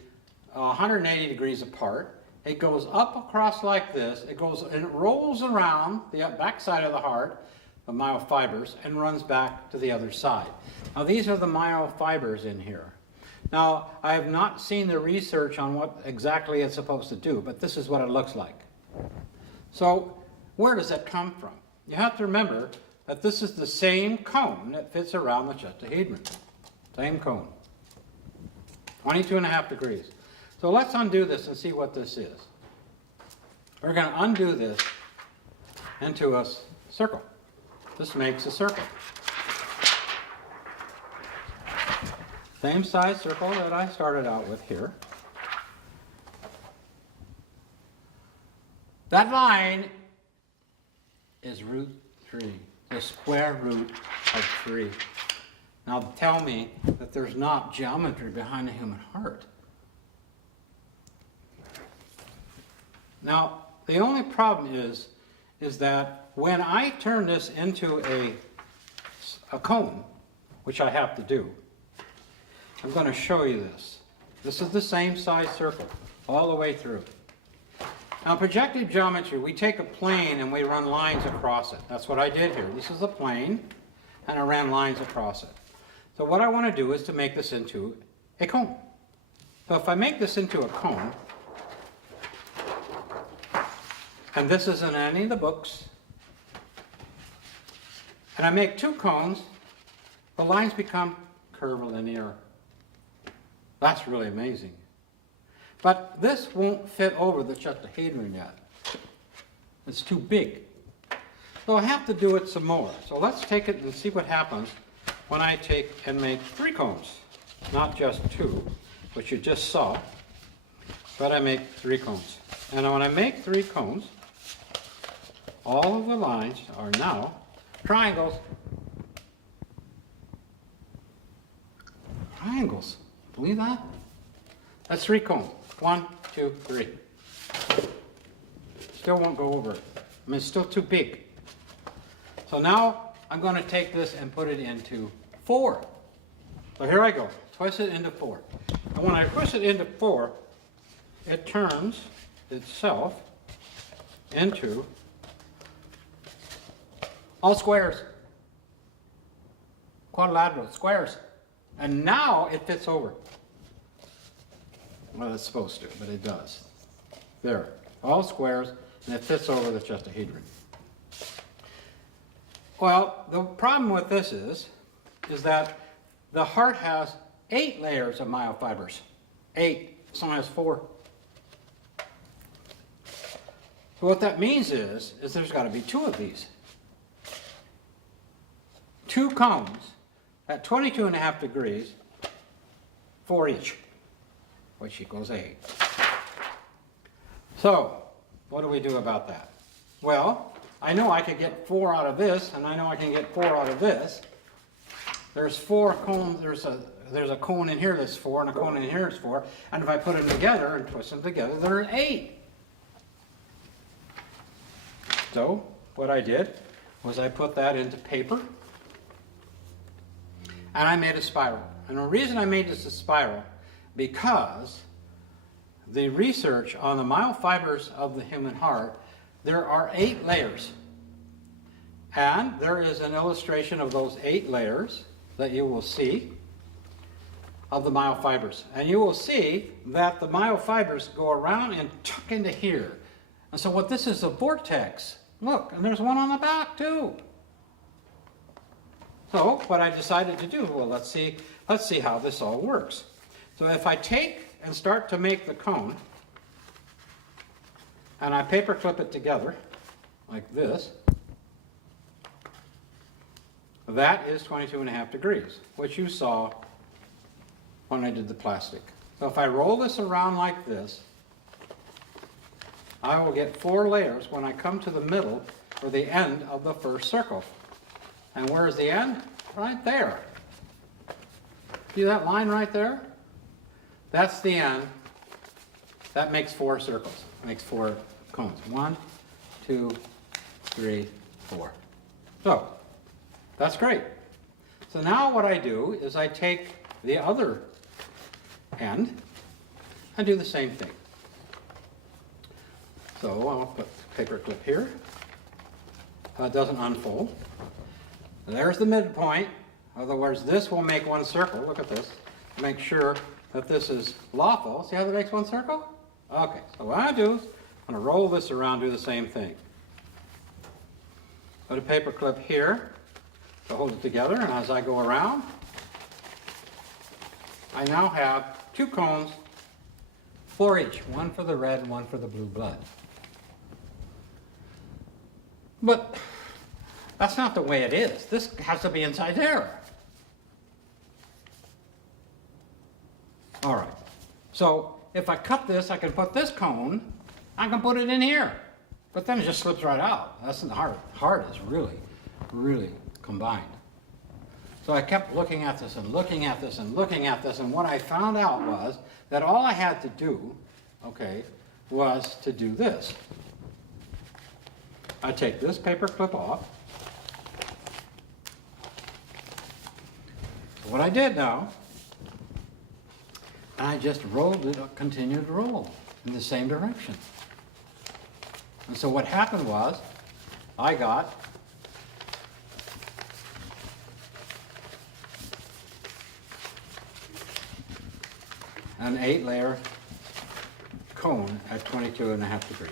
180 degrees apart. It goes up across like this. It goes and it rolls around the backside of the heart, the myofibers, and runs back to the other side. Now these are the myofibers in here. Now I have not seen the research on what exactly it's supposed to do, but this is what it looks like. So where does that come from? You have to remember that this is the same cone that fits around the Chestahedron. Same cone. 22.5 degrees. So let's undo this and see what this is. We're going to undo this into a circle. This makes a circle. Same size circle that I started out with here. That line is root 3, the square root of 3. Now tell me that there's not geometry behind the human heart. Now, the only problem is that when I turn this into a cone, which I have to do, I'm going to show you this. This is the same size circle all the way through. Now, projective geometry, we take a plane and we run lines across it. That's what I did here. This is a plane, and I ran lines across it. So what I want to do is to make this into a cone. So if I make this into a cone, and this isn't in any of the books, and I make 2 cones, the lines become curvilinear. That's really amazing. But this won't fit over the Chestahedron yet. It's too big. So I have to do it some more. So let's take it and see what happens when I take and make 3 cones. Not just 2, which you just saw, but I make 3 cones. And when I make 3 cones, all of the lines are now triangles. Triangles. Believe that? That's 3 cones. 1, 2, 3. Still won't go over it. I mean, it's still too big. So now I'm going to take this and put it into 4. So here I go. Twist it into 4. And when I twist it into 4, it turns itself into all squares. Quadrilateral squares. And now it fits over. Well, it's supposed to, but it does. There. All squares, and it fits over the Chestahedron. Well, the problem with this is that the heart has 8 layers of myofibers. 8. Some has 4. So what that means is there's got to be 2 of these. 2 cones at 22.5 degrees, 4 each, which equals 8. So, what do we do about that? Well, I know I could get 4 out of this, and I know I can get 4 out of this. There's 4 cones, there's a cone in here that's 4, and a cone in here that's 4, and if I put them together and twist them together, they're 8. So, what I did was I put that into paper, and I made a spiral. And the reason I made this a spiral, because the research on the myofibers of the human heart, there are 8 layers. And there is an illustration of those 8 layers that you will see of the myofibers. And you will see that the myofibers go around and tuck into here. And so what this is a vortex. Look, and there's one on the back too. So what I decided to do, well, let's see how this all works. So if I take and start to make the cone, and I paper clip it together like this, that is 22.5 degrees, which you saw when I did the plastic. So if I roll this around like this, I will get 4 layers when I come to the middle or the end of the first circle. And where is the end? Right there. See that line right there? That's the end. That makes 4 circles. Makes 4 cones. 1, 2, 3, 4. So, that's great. So now what I do is I take the other end and do the same thing. So I'll put the paper clip here. It doesn't unfold. There's the midpoint. In other words, this will make 1 circle. Look at this. Make sure that this is lawful. See how that makes 1 circle? Okay, so what I do is I'm going to roll this around, do the same thing. Put a paper clip here to hold it together, and as I go around, I now have 2 cones, 4 each. 1 for the red and 1 for the blue blood. But that's not the way it is. This has to be inside there. All right. So if I cut this, I can put this cone, I can put it in here. But then it just slips right out. That's the heart. Heart is really, really combined. So I kept looking at this and looking at this and looking at this, and what I found out was that all I had to do, okay, was to do this. I take this paper clip off. So what I did now, I just rolled it, continued to roll in the same direction. And so what happened was, I got an 8-layer cone at 22.5 degrees.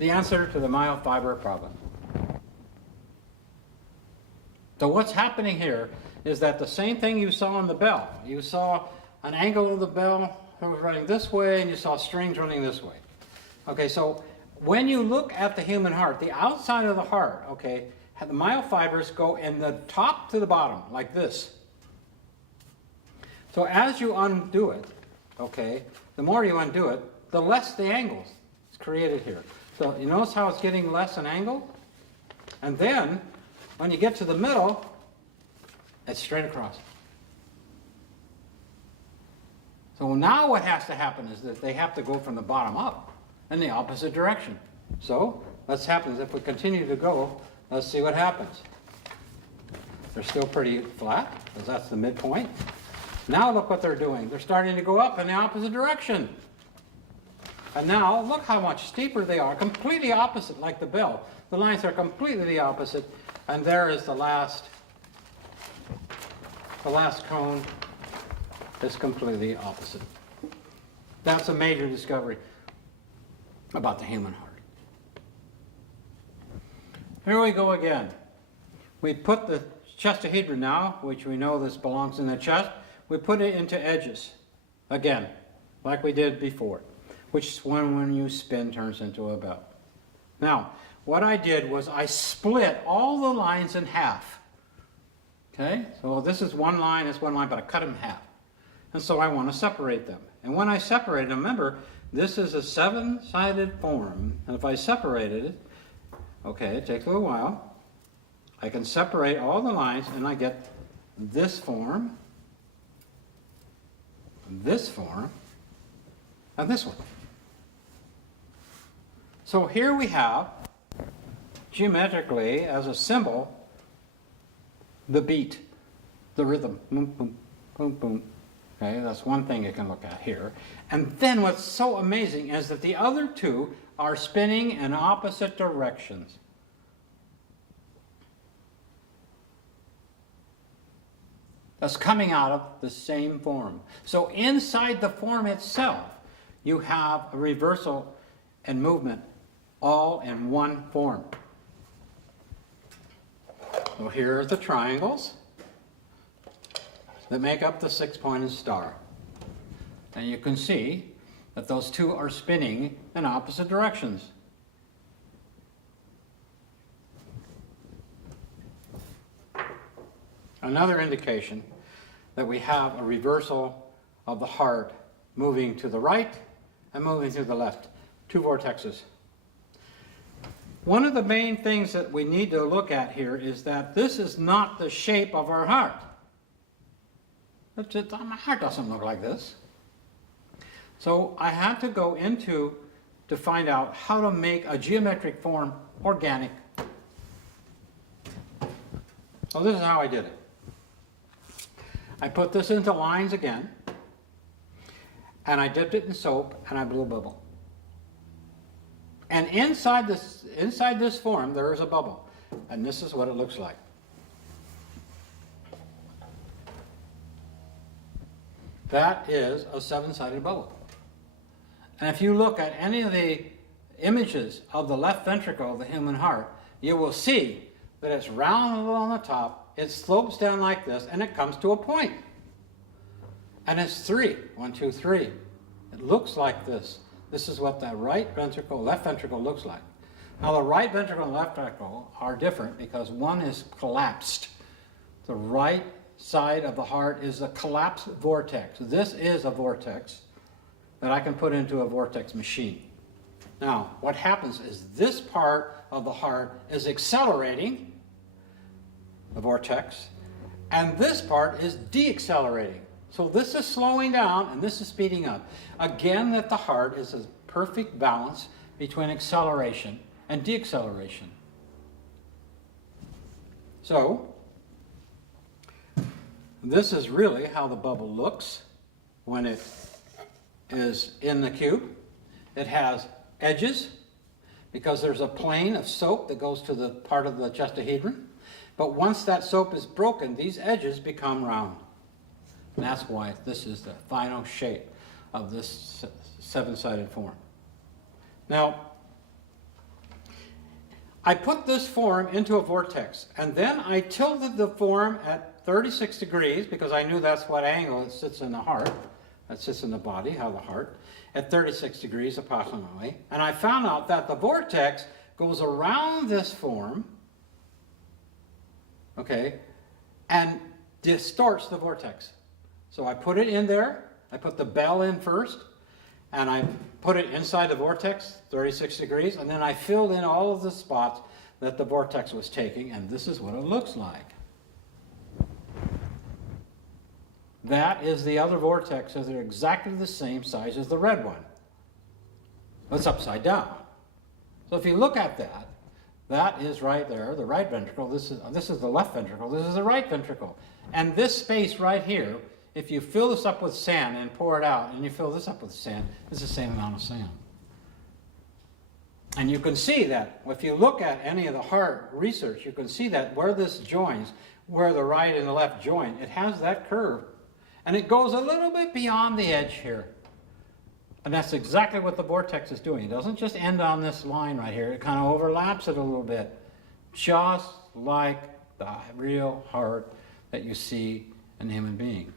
The answer to the myofiber problem. So what's happening here is that the same thing you saw on the bell. You saw an angle of the bell that was running this way, and you saw strings running this way. Okay, so when you look at the human heart, the outside of the heart, okay, the myofibers go in the top to the bottom, like this. So as you undo it, okay, the more you undo it, the less the angles is created here. So you notice how it's getting less an angle? And then, when you get to the middle, it's straight across. So now what has to happen is that they have to go from the bottom up in the opposite direction. So let's happen. If we continue to go, let's see what happens. They're still pretty flat, because that's the midpoint. Now look what they're doing. They're starting to go up in the opposite direction. And now look how much steeper they are, completely opposite, like the bell. The lines are completely the opposite, and there is the last cone is completely opposite. That's a major discovery about the human heart. Here we go again. We put the Chestahedron now, which we know this belongs in the chest, we put it into edges, again, like we did before, which one, when you spin, turns into a bell. Now, what I did was I split all the lines in half. Okay, so this is one line, it's one line, but I cut them in half. And so I want to separate them. And when I separate them, remember, this is a 7-sided form. And if I separated it, okay, it takes a little while, I can separate all the lines and I get this form, and this one. So here we have, geometrically, as a symbol, the beat, the rhythm, boom, boom, boom, boom. Okay, that's one thing you can look at here. And then what's so amazing is that the other two are spinning in opposite directions. That's coming out of the same form. So inside the form itself, you have a reversal and movement all in one form. So here are the triangles that make up the 6-pointed star. And you can see that those two are spinning in opposite directions. Another indication that we have a reversal of the heart moving to the right and moving to the left. Two vortexes. One of the main things that we need to look at here is that this is not the shape of our heart. My heart doesn't look like this. So I had to go into to find out how to make a geometric form organic. So this is how I did it. I put this into lines again, and I dipped it in soap, and I blew a bubble. And inside this form, there is a bubble, and this is what it looks like. That is a 7-sided bubble. And if you look at any of the images of the left ventricle of the human heart, you will see that it's round on the top, it slopes down like this, and it comes to a point. And it's 3. 1, 2, 3. It looks like this. This is what the left ventricle looks like. Now the right ventricle and left ventricle are different because one is collapsed. The right side of the heart is a collapsed vortex. This is a vortex that I can put into a vortex machine. Now, what happens is this part of the heart is accelerating the vortex, and this part is deaccelerating. So this is slowing down and this is speeding up. Again, that the heart is a perfect balance between acceleration and deacceleration. So, this is really how the bubble looks when it is in the cube. It has edges because there's a plane of soap that goes to the part of the chestahedron. But once that soap is broken, these edges become round. And that's why this is the final shape of this seven-sided form. Now, I put this form into a vortex, and then I tilted the form at 36 degrees, because I knew that's what angle it sits in the heart, that sits in the body, how the heart, at 36 degrees approximately. And I found out that the vortex goes around this form, okay, and distorts the vortex. So I put it in there, I put the bell in first, and I put it inside the vortex, 36 degrees, and then I filled in all of the spots that the vortex was taking, and this is what it looks like. That is the other vortex, they're exactly the same size as the red one. It's upside down. So if you look at that, that is right there, the right ventricle, this is the left ventricle, this is the right ventricle. And this space right here, if you fill this up with sand and pour it out, and you fill this up with sand, it's the same amount of sand. And you can see that, if you look at any of the heart research, you can see that where this joins, where the right and the left join, it has that curve. And it goes a little bit beyond the edge here. And that's exactly what the vortex is doing. It doesn't just end on this line right here. It kind of overlaps it a little bit. Just like the real heart that you see in a human being.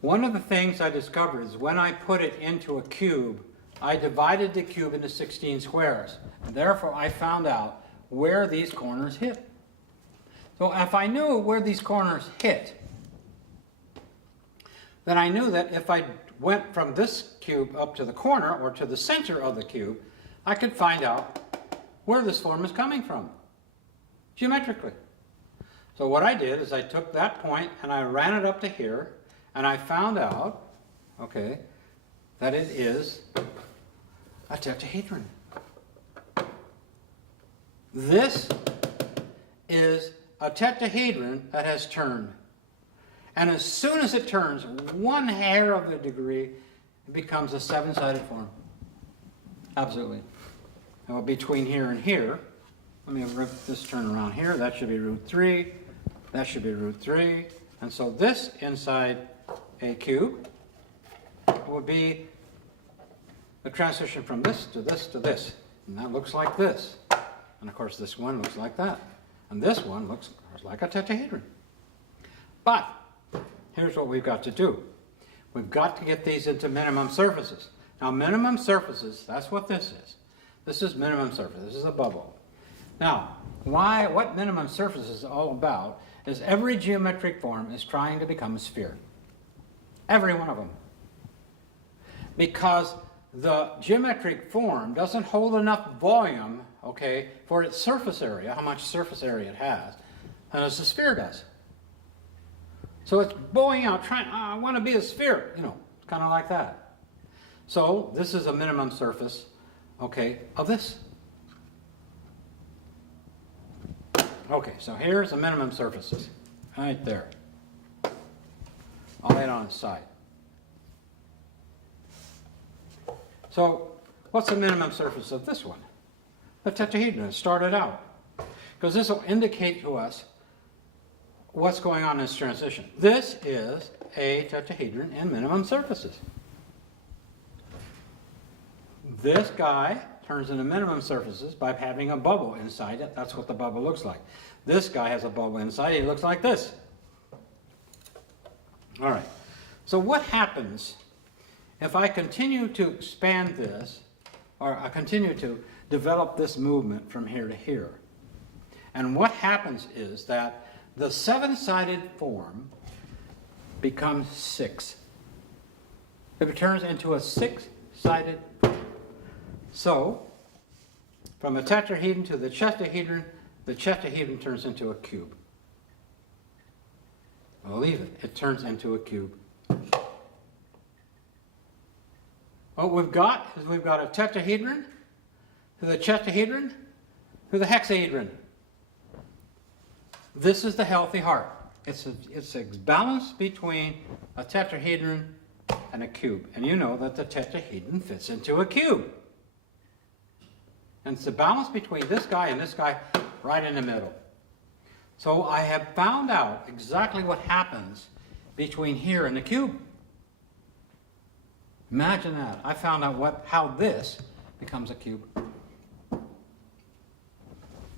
One of the things I discovered is when I put it into a cube, I divided the cube into 16 squares. And therefore, I found out where these corners hit. So if I knew where these corners hit, then I knew that if I went from this cube up to the corner or to the center of the cube, I could find out where this form is coming from, geometrically. So what I did is I took that point and I ran it up to here, and I found out, okay, that it is a tetrahedron. This is a tetrahedron that has turned. And as soon as it turns 1 hair of a degree, it becomes a seven-sided form. Absolutely. Now between here and here, let me rip this turn around here. That should be root 3. That should be root 3. And so this inside a cube would be the transition from this to this to this. And that looks like this. And of course this one looks like that. And this one looks like a tetrahedron. But here's what we've got to do. We've got to get these into minimum surfaces. Now minimum surfaces, that's what this is. This is minimum surface. This is a bubble. Now, what minimum surface is all about is every geometric form is trying to become a sphere. Every one of them. Because the geometric form doesn't hold enough volume, okay, for its surface area, how much surface area it has, as the sphere does. So it's bowing out, trying, I want to be a sphere, you know, kind of like that. So this is a minimum surface, okay, of this. Okay, so here's the minimum surfaces, right there. I'll lay it on its side. So what's the minimum surface of this one? The tetrahedron started out. Because this will indicate to us what's going on in this transition. This is a tetrahedron in minimum surfaces. This guy turns into minimum surfaces by having a bubble inside it. That's what the bubble looks like. This guy has a bubble inside. He looks like this. All right. So what happens if I continue to expand this, or I continue to develop this movement from here to here? And what happens is that the seven-sided form becomes 6. It turns into a 6-sided form. So, from a tetrahedron to the chestahedron turns into a cube. Believe it, it turns into a cube. What we've got is we've got a tetrahedron to the chestahedron to the hexahedron. This is the healthy heart. It's a balance between a tetrahedron and a cube. And you know that the tetrahedron fits into a cube. And it's a balance between this guy and this guy right in the middle. So I have found out exactly what happens between here and the cube. Imagine that. I found out how this becomes a cube.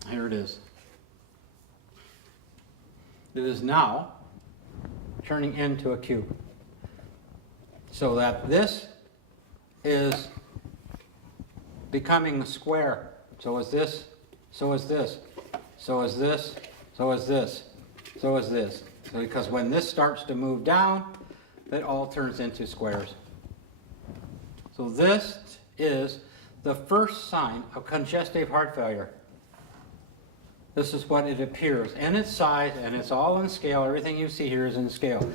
Here it is. It is now turning into a cube. So that this is becoming a square. So is this, so is this, so is this, so is this, so is this. So because when this starts to move down, it all turns into squares. So this is the first sign of congestive heart failure. This is what it appears, and its size, and it's all in scale. Everything you see here is in scale.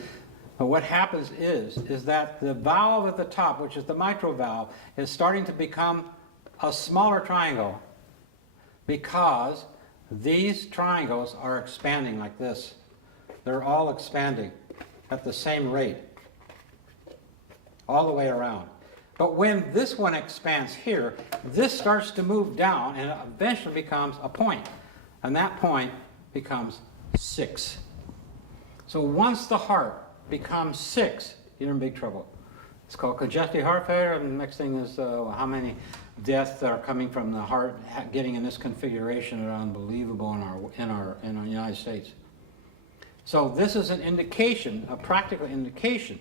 But what happens is that the valve at the top, which is the mitral valve, is starting to become a smaller triangle because these triangles are expanding like this. They're all expanding at the same rate, all the way around. But when this one expands here, this starts to move down and it eventually becomes a point. And that point becomes 6. So once the heart becomes 6, you're in big trouble. It's called congestive heart failure, and the next thing is how many deaths that are coming from the heart getting in this configuration are unbelievable in our United States. So this is an indication, a practical indication,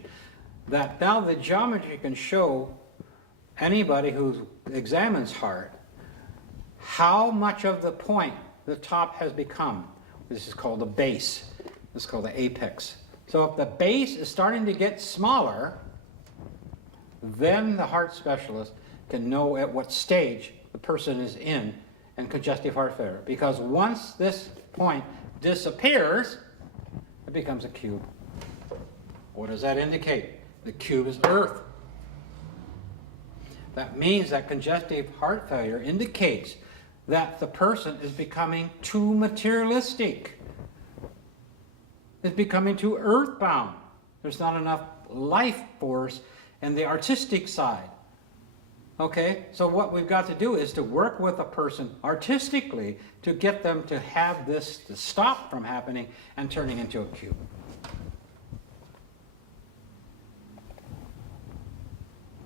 that now the geometry can show anybody who examines heart how much of the point the top has become. This is called the base. This is called the apex. So if the base is starting to get smaller, then the heart specialist can know at what stage the person is in congestive heart failure. Because once this point disappears, it becomes a cube. What does that indicate? The cube is Earth. That means that congestive heart failure indicates that the person is becoming too materialistic. It's becoming too earthbound. There's not enough life force in the artistic side. Okay, so what we've got to do is to work with a person artistically to get them to have this to stop from happening and turning into a cube.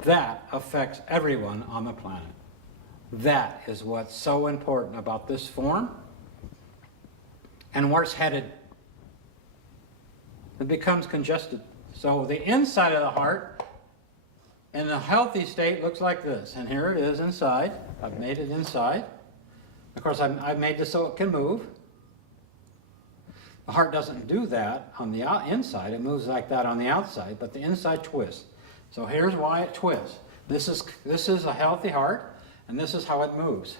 That affects everyone on the planet. That is what's so important about this form and where it's headed. It becomes congested. So the inside of the heart in a healthy state looks like this. And here it is inside. I've made it inside. Of course, I've made this so it can move. The heart doesn't do that on the inside. It moves like that on the outside, but the inside twists. So here's why it twists. This is a healthy heart. And this is how it moves.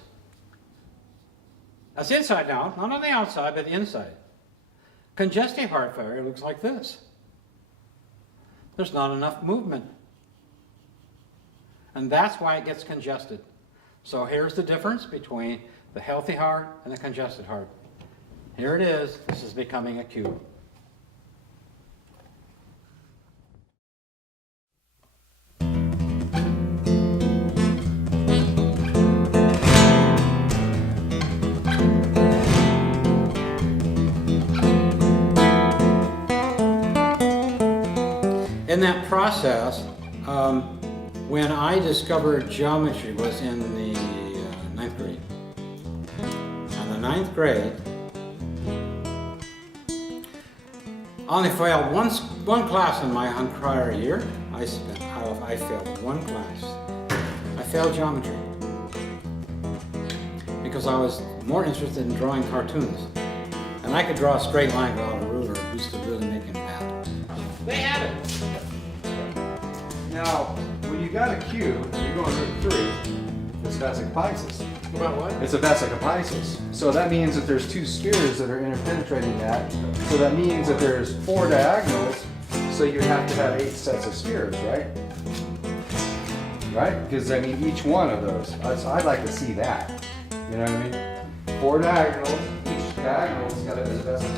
That's inside down, not on the outside, but the inside. Congestive heart failure looks like this. There's not enough movement. And that's why it gets congested. So here's the difference between the healthy heart and the congested heart. Here it is. This is becoming a cube. In that process, when I discovered geometry was in the 9th grade. In the 9th grade, I only failed one class in my entire year. I failed one class. I failed geometry because I was more interested in drawing cartoons. And I could draw a straight line without a ruler, just to really make him mad. They have it. Now, when you got a cube, you're going root 3, it's vesicopisis. About what? It's a vesicopisis. So that means that there's 2 spheres that are interpenetrating that. So that means that there's 4 diagonals, so you have to have 8 sets of spheres, right? Right? Because I mean, each one of those, I'd like to see that. You know what I mean? 4 diagonals, each diagonal's got a vesicopisis.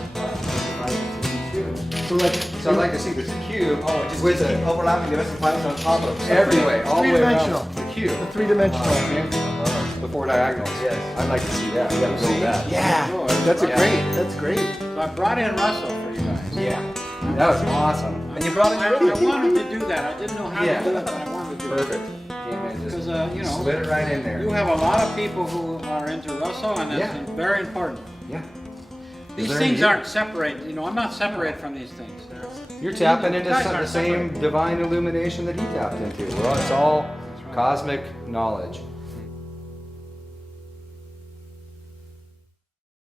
So I'd like to see this cube with Just overlapping the vesicopitis on top of it. every way, all the way around Three-dimensional. the cube. The three-dimensional. The 4 diagonals. Yes. I'd like to see that. You gotta build that. Yeah, that's a great, that's great. So I brought in Russell for you guys. Yeah. That was awesome. And you brought in I wanted to do that. I didn't know how Yeah. to do it, but I wanted to do it. Perfect. Came in, Because, just you know, slid it right in there. you have a lot of people who are into Russell, and it's Yeah. very important. Yeah. These there things any- aren't separated, you know, I'm not separated from these things. You're tapping into Guys the aren't same separated. divine illumination that he tapped into. Well, it's all cosmic knowledge.